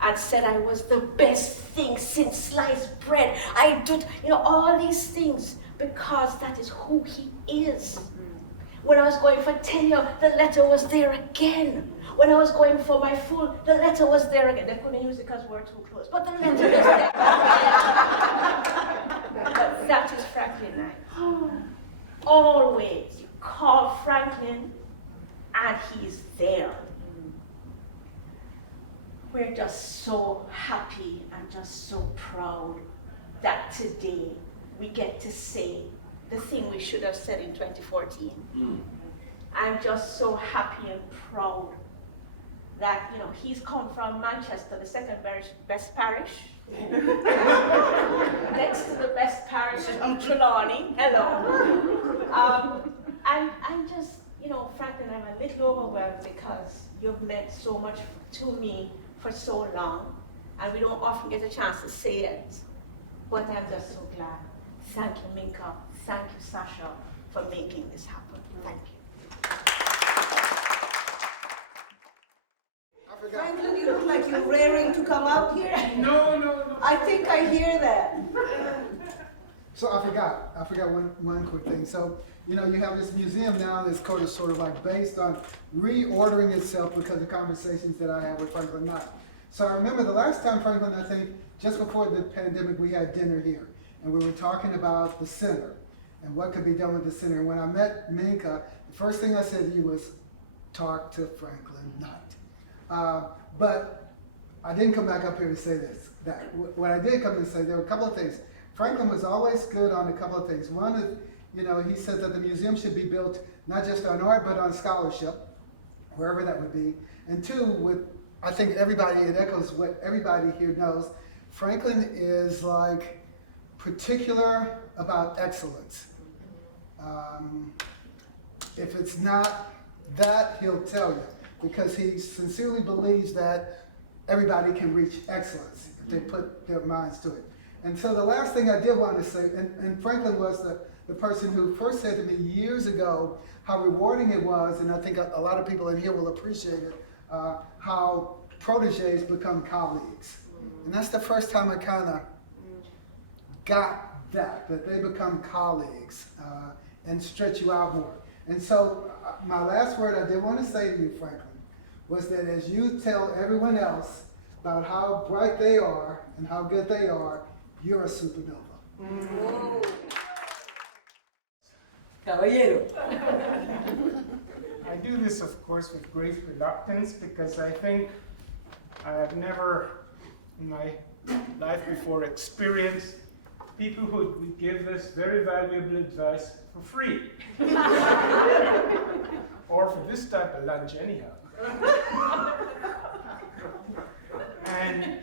and said I was the best thing since sliced bread. I did, you know, all these things because that is who he is. When I was going for tenure, the letter was there again. When I was going for my full, the letter was there again. They couldn't use it because we're too close, but the letter was there. But that is Franklin Knight. Always, you call Franklin and he's there. We're just so happy and just so proud that today we get to say the thing we should have said in 2014. I'm just so happy and proud that, you know, he's come from Manchester, the second best parish. Next to the best parish of Trelawney. Hello. And I'm just, you know, Franklin, I'm a little overwhelmed because you've meant so much to me for so long, and we don't often get a chance to say it, but I'm just so glad. Thank you, Minka. Thank you, Sasha, for making this happen. Thank you. Franklin, you look like you're raring to come out here. No. I think I hear that. So I forgot one quick thing. So, you know, you have this museum now that's sort of like based on reordering itself because of conversations that I had with Franklin Knight. So I remember the last time Franklin, I think, just before the pandemic, we had dinner here. And we were talking about the center and what could be done with the center. And when I met Minka, the first thing I said to you was, talk to Franklin Knight. But I didn't come back up here to say that. What I did come to say, there were a couple of things. Franklin was always good on a couple of things. One is, you know, he said that the museum should be built not just on art, but on scholarship, wherever that would be. And two, I think everybody, it echoes what everybody here knows, Franklin is like particular about excellence. If it's not that, he'll tell you, because he sincerely believes that everybody can reach excellence if they put their minds to it. And so the last thing I did want to say, and Franklin was the person who first said to me years ago how rewarding it was, and I think a lot of people in here will appreciate it, how proteges become colleagues. And that's the first time I kind of got that they become colleagues and stretch you out more. And so my last word I did want to say to you, Franklin, was that as you tell everyone else about how bright they are and how good they are, you're a supernova. Caballero. I do this, of course, with great reluctance because I think I have never in my life before experienced people who would give this very valuable advice for free. Or for this type of lunch anyhow. And And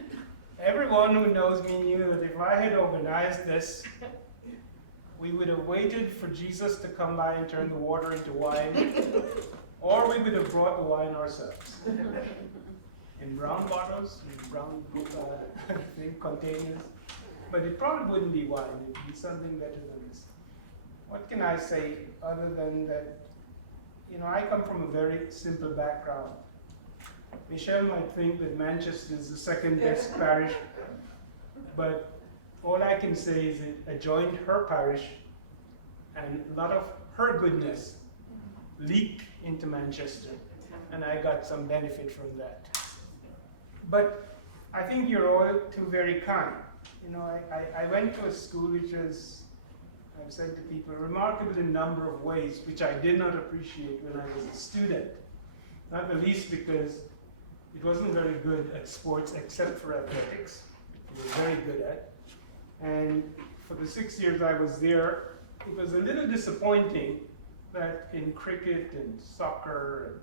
everyone who knows me knew that if I had organized this, we would have waited for Jesus to come by and turn the water into wine, or we would have brought the wine ourselves. In brown bottles, in brown big containers. But it probably wouldn't be wine, it would be something better than this. What can I say other than that, I come from a very simple background. Michelle might think that Manchester is the second best parish, but all I can say is that I joined her parish and a lot of her goodness leaked into Manchester, and I got some benefit from that. But I think you're all too very kind. I went to a school which is, I've said to people, remarkable in a number of ways, which I did not appreciate when I was a student. Not the least because it wasn't very good at sports except for athletics. It was very good at. And for the 6 years I was there, it was a little disappointing that in cricket and soccer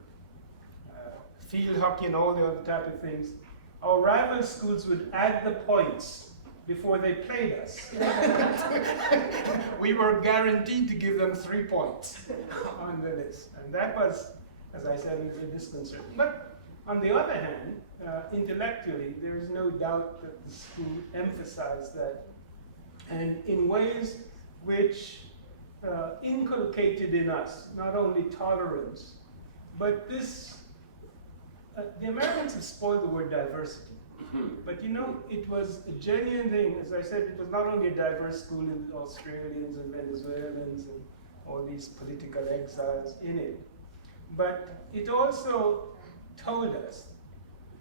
and field hockey and all the other type of things, our rival schools would add the points before they played us. We were guaranteed to give them 3 points on the list. And that was, as I said, a little disconcerting. But on the other hand, intellectually, there is no doubt that the school emphasized that, and in ways which inculcated in us not only tolerance, but this, the Americans have spoiled the word diversity. But it was a genuine thing. As I said, it was not only a diverse school in Australians and Venezuelans and all these political exiles in it, but it also told us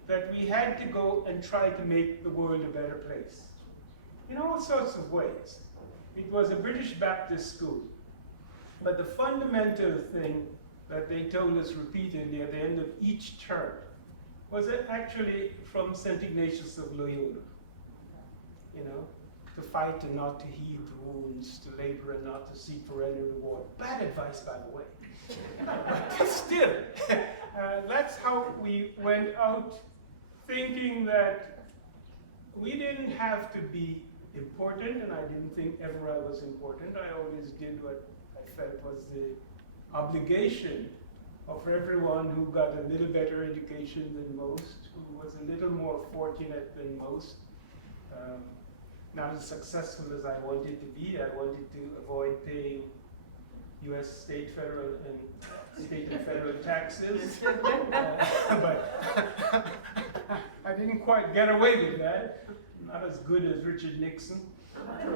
that we had to go and try to make the world a better place in all sorts of ways. It was a British Baptist school, but the fundamental thing that they told us repeatedly at the end of each term was actually from St. Ignatius of Loyola. To fight and not to heed wounds, to labor and not to seek for any reward. Bad advice, by the way. But still, that's how we went out, thinking that we didn't have to be important, and I didn't think ever I was important. I always did what I felt was the obligation of everyone who got a little better education than most, who was a little more fortunate than most. Not as successful as I wanted to be. I wanted to avoid paying U.S. state, federal, and federal taxes. But I didn't quite get away with that. Not as good as Richard Nixon.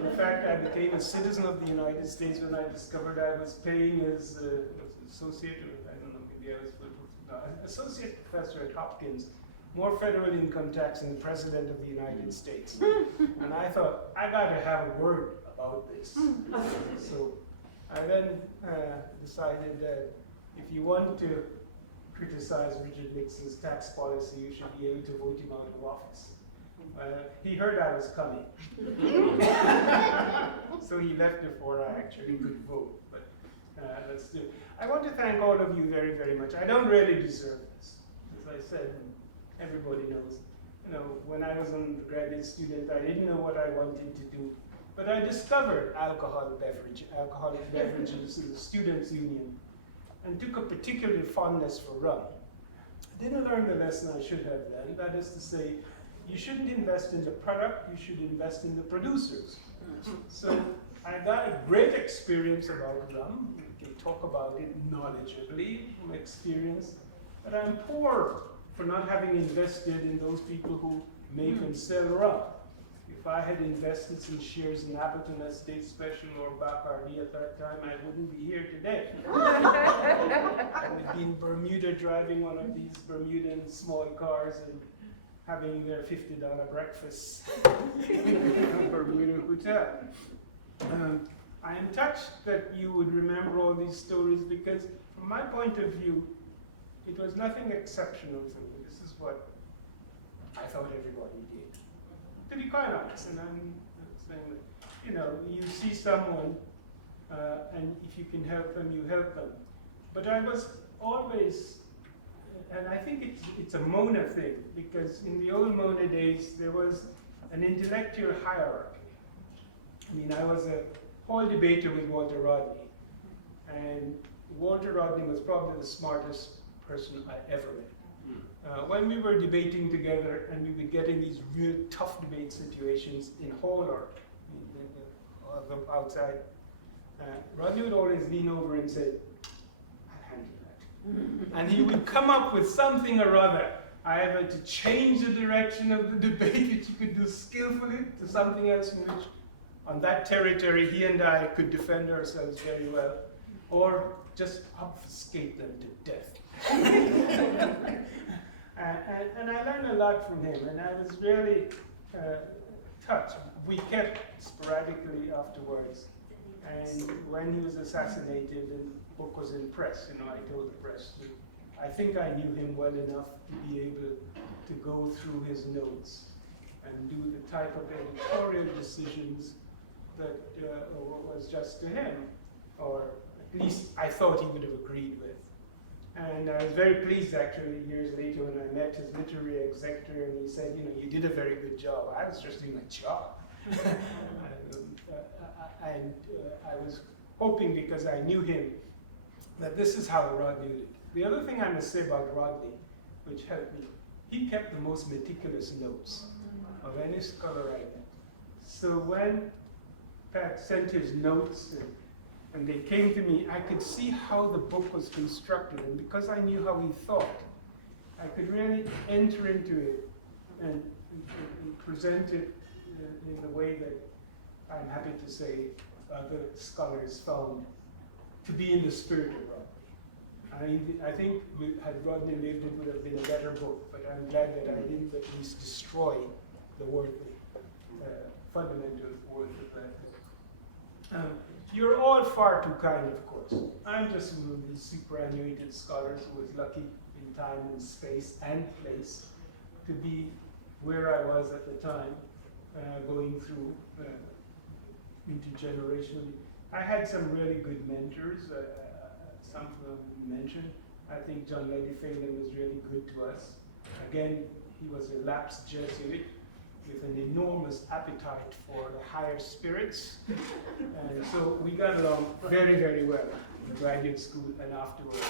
In fact, I became a citizen of the United States when I discovered I was paying as associate, or I don't know, maybe I was associate professor at Hopkins, more federal income tax than the president of the United States. And I thought, I gotta have a word about this. So I then decided that if you want to criticize Richard Nixon's tax policy, you should be able to vote him out of office. He heard I was coming. So he left before I actually could vote. But let's do it. I want to thank all of you very, very much. I don't really deserve this. As I said, everybody knows. When I was an undergraduate student, I didn't know what I wanted to do. But I discovered alcoholic beverages in the Students' Union and took a particular fondness for rum. I didn't learn the lesson I should have learned. That is to say, you shouldn't invest in the product, you should invest in the producers. So I got a great experience about rum. We can talk about it knowledgeably from experience. But I'm poor for not having invested in those people who make and sell rum. If I had invested some shares in Appleton Estate Special or Bacardi at that time, I wouldn't be here today. I would be in Bermuda driving one of these Bermudan small cars and having their $50 breakfast in a Bermuda hotel. I am touched that you would remember all these stories because from my point of view, it was nothing exceptional for me. This is what I thought everybody did. To be quite honest, and I'm saying that, you see someone and if you can help them, you help them. But I was always and I think it's a Mona thing, because in the old Mona days, there was an intellectual hierarchy. I mean, I was a whole debater with Walter Rodney, and Walter Rodney was probably the smartest person I ever met. When we were debating together and we would get in these real tough debate situations in hall or outside, Rodney would always lean over and say, "I'll handle that." And he would come up with something or other, either to change the direction of the debate, which he could do skillfully, to something else in which, on that territory, he and I could defend ourselves very well, or just obfuscate them to death. And I learned a lot from him, and I was really touched. We kept sporadically afterwards, and when he was assassinated and the book was in press, I told the press, I think I knew him well enough to be able to go through his notes and do the type of editorial decisions that was just to him, or at least I thought he would have agreed with. And I was very pleased, actually, years later when I met his literary executor, and he said, you did a very good job. I was just doing my job. And I was hoping, because I knew him, that this is how Rodney did it. The other thing I must say about Rodney, which helped me, he kept the most meticulous notes of any scholar I met. So when Pat sent his notes and they came to me, I could see how the book was constructed, and because I knew how he thought, I could really enter into it and present it in the way that I'm happy to say other scholars found to be in the spirit of Rodney. I think had Rodney lived, it would have been a better book, but I'm glad that I didn't at least destroy the fundamental worth of that book. You're all far too kind, of course. I'm just one of these superannuated scholars who was lucky in time and space and place to be where I was at the time, going through intergenerationally. I had some really good mentors, some of them mentioned. I think John Lady Phelan was really good to us. Again, he was a lapsed Jesuit with an enormous appetite for the higher spirits. And so we got along very, very well in graduate school and afterwards.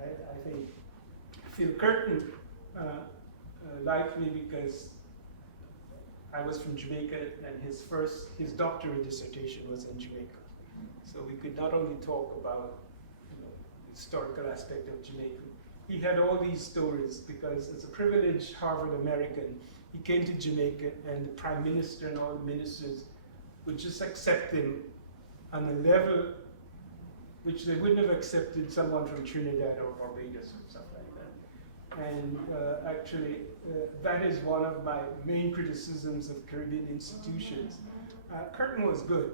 I think Phil Curtin liked me because I was from Jamaica, and his doctorate dissertation was in Jamaica. So we could not only talk about the historical aspect of Jamaica. He had all these stories because as a privileged Harvard American, he came to Jamaica and the Prime Minister and all the ministers would just accept him on a level which they wouldn't have accepted someone from Trinidad or Barbados or stuff like that. And actually, that is one of my main criticisms of Caribbean institutions. Curtin was good,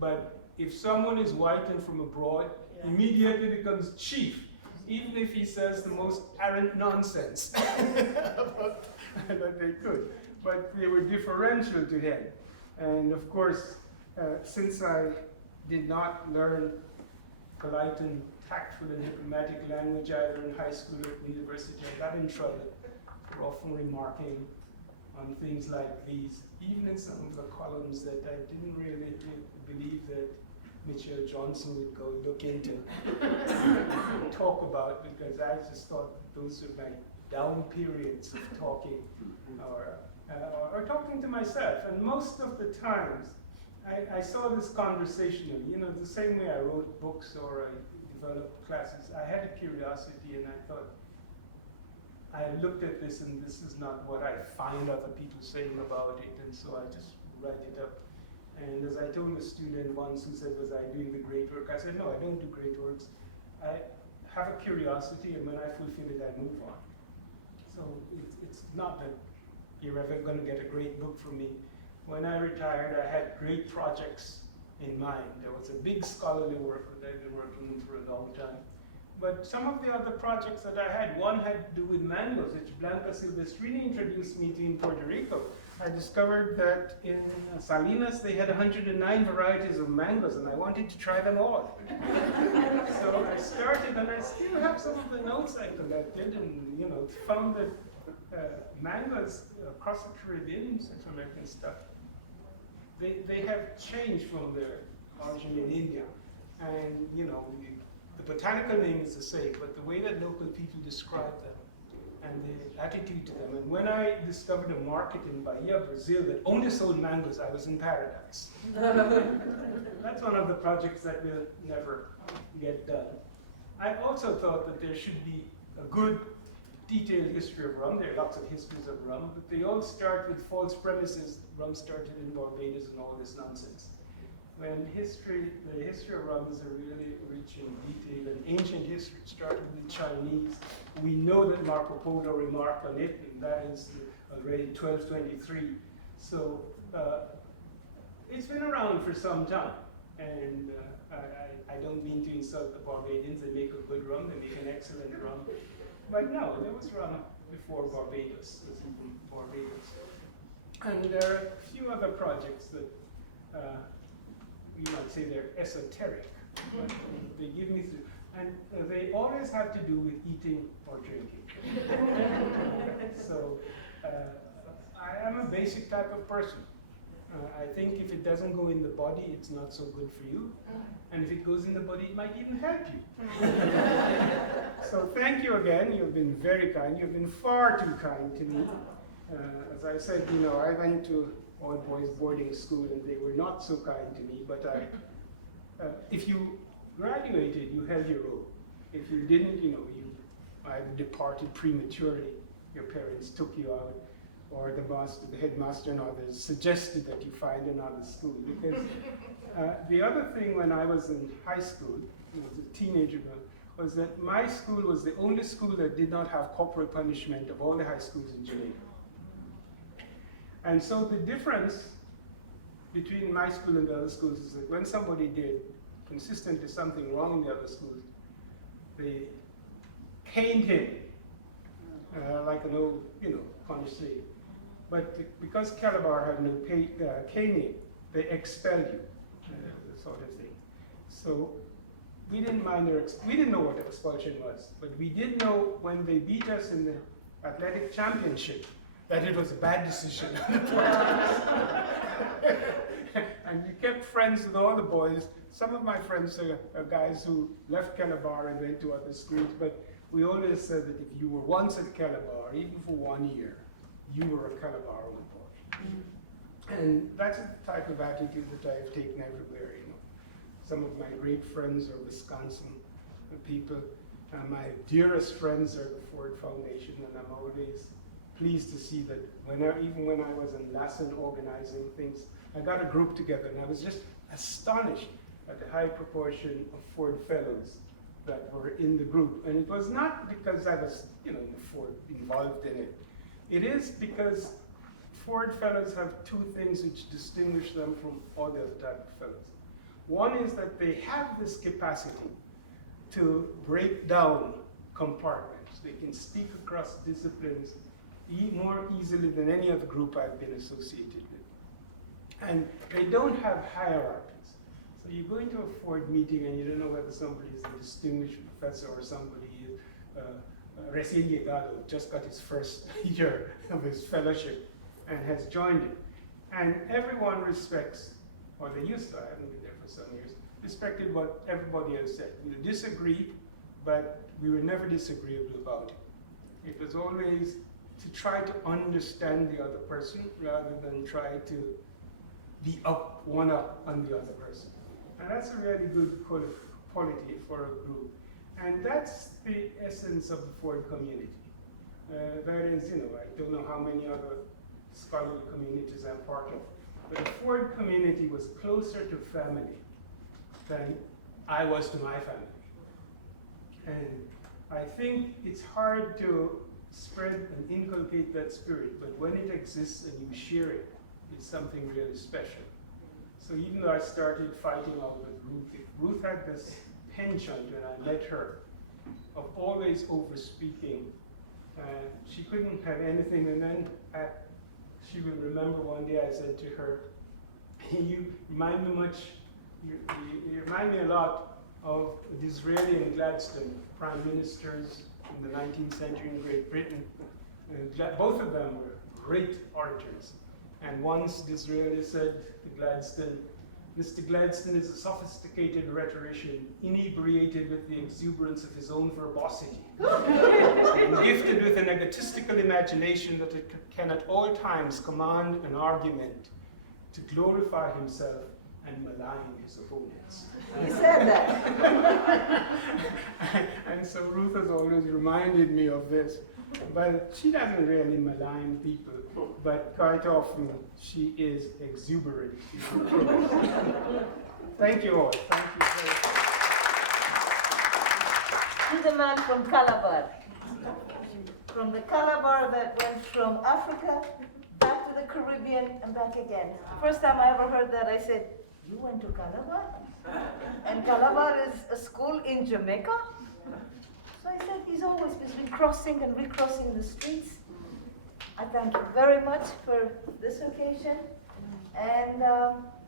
but if someone is white and from abroad, immediately becomes chief, even if he says the most arrant nonsense that they could. But they were differential to him. And of course, since I did not learn polite and tactful and diplomatic language either in high school or university, I got in trouble for often remarking on things like these, even in some of the columns that I didn't really believe that Mitchell Johnson would go look into and talk about, because I just thought those were my down periods of talking or talking to myself. And most of the times, I saw this conversationally, the same way I wrote books or I developed classes. I had a curiosity and I thought, I looked at this and this is not what I find other people saying about it, and so I just write it up. And as I told a student once who said, was I doing the great work? I said, no, I don't do great works. I have a curiosity, and when I fulfill it, I move on. So it's not that you're ever going to get a great book from me. When I retired, I had great projects in mind. There was a big scholarly work that I've been working on for a long time. But some of the other projects that I had, one had to do with mangoes, which Blanca Silvestrini introduced me to in Puerto Rico. I discovered that in Salinas they had 109 varieties of mangoes, and I wanted to try them all. So I started, and I still have some of the notes I collected, and found that mangoes across the Caribbean, Central American stuff, they have changed from their origin in India, and the botanical name is the same, but the way that local people describe them and the attitude to them. And when I discovered a market in Bahia, Brazil, that only sold mangoes, I was in paradise. That's one of the projects that will never get done. I also thought that there should be a good detailed history of rum. There are lots of histories of rum, but they all start with false premises. Rum started in Barbados and all this nonsense. When the history of rum is a really rich in detail, and ancient history started with Chinese. We know that Marco Polo remarked on it, and that is already 1223. So it's been around for some time, and I don't mean to insult the Barbadians. They make a good rum, they make an excellent rum. But no, there was rum before Barbados, was even Barbados. And there are a few other projects that you might say they're esoteric, but they give me through. And they always have to do with eating or drinking. So I am a basic type of person. I think if it doesn't go in the body, it's not so good for you. And if it goes in the body, it might even help you. So thank you again. You've been very kind. You've been far too kind to me. As I said, I went to all-boys boarding school, and they were not so kind to me. But if you graduated, you held your own. If you didn't, you either departed prematurely, your parents took you out, or the headmaster and others suggested that you find another school. Because the other thing when I was in high school, I was a teenager, was that my school was the only school that did not have corporal punishment of all the high schools in Jamaica. And so the difference between my school and the other schools is that when somebody did consistently something wrong in the other schools, they caned him like an old, punished slave. But because Calabar had no caning, they expelled you, sort of thing. So we didn't mind we didn't know what expulsion was, but we did know when they beat us in the athletic championship that it was a bad decision. And we kept friends with all the boys. Some of my friends are guys who left Calabar and went to other schools, but we always said that if you were once at Calabar, even for 1 year, you were a Calabar boy. And that's the type of attitude that I have taken everywhere. Some of my great friends are Wisconsin people. My dearest friends are the Ford Foundation, and I'm always pleased to see that even when I was in Lassen organizing things, I got a group together, and I was just astonished at the high proportion of Ford fellows that were in the group. And it was not because I was, involved in it. It is because Ford fellows have two things which distinguish them from all the other type of fellows. One is that they have this capacity to break down compartments. They can speak across disciplines more easily than any other group I've been associated with. And they don't have hierarchies. So you go into a Ford meeting and you don't know whether somebody is a distinguished professor or somebody is recién llegado, just got his first year of his fellowship and has joined it. And everyone respects, or they used to, I haven't been there for some years, respected what everybody else said. We'll disagree, but we were never disagreeable about it. It was always to try to understand the other person rather than try to be one up on the other person. And that's a really good quality for a group. And that's the essence of the Ford community. That is, I don't know how many other scholarly communities I'm part of, but the Ford community was closer to family than I was to my family. And I think it's hard to spread and inculcate that spirit, but when it exists and you share it, it's something really special. So even though I started fighting out with Ruth had this penchant when I met her of always over speaking. And she couldn't have anything, and then she will remember one day I said to her, you remind me much, you remind me a lot of Disraeli and Gladstone, prime ministers in the 19th century in Great Britain. And both of them were great orators. And once Disraeli said to Gladstone, Mr. Gladstone is a sophisticated rhetorician, inebriated with the exuberance of his own verbosity, and gifted with an egotistical imagination that it can at all times command an argument to glorify himself and malign his opponents. He said that. And so Ruth has always reminded me of this. But she doesn't really malign people, but quite often she is exuberant. Thank you all. Thank you very much. He's a man from Calabar. From the Calabar that went from Africa back to the Caribbean and back again. The first time I ever heard that, I said, you went to Calabar? And Calabar is a school in Jamaica? So I said, he's always been crossing and recrossing the streets. I thank you very much for this occasion. And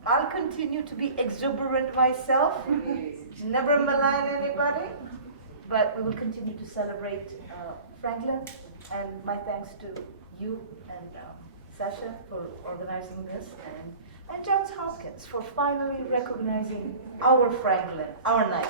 I'll continue to be exuberant myself, never malign anybody, but we will continue to celebrate Franklin. And my thanks to you and Sasha for organizing this, and Johns Hopkins for finally recognizing our Franklin, our night.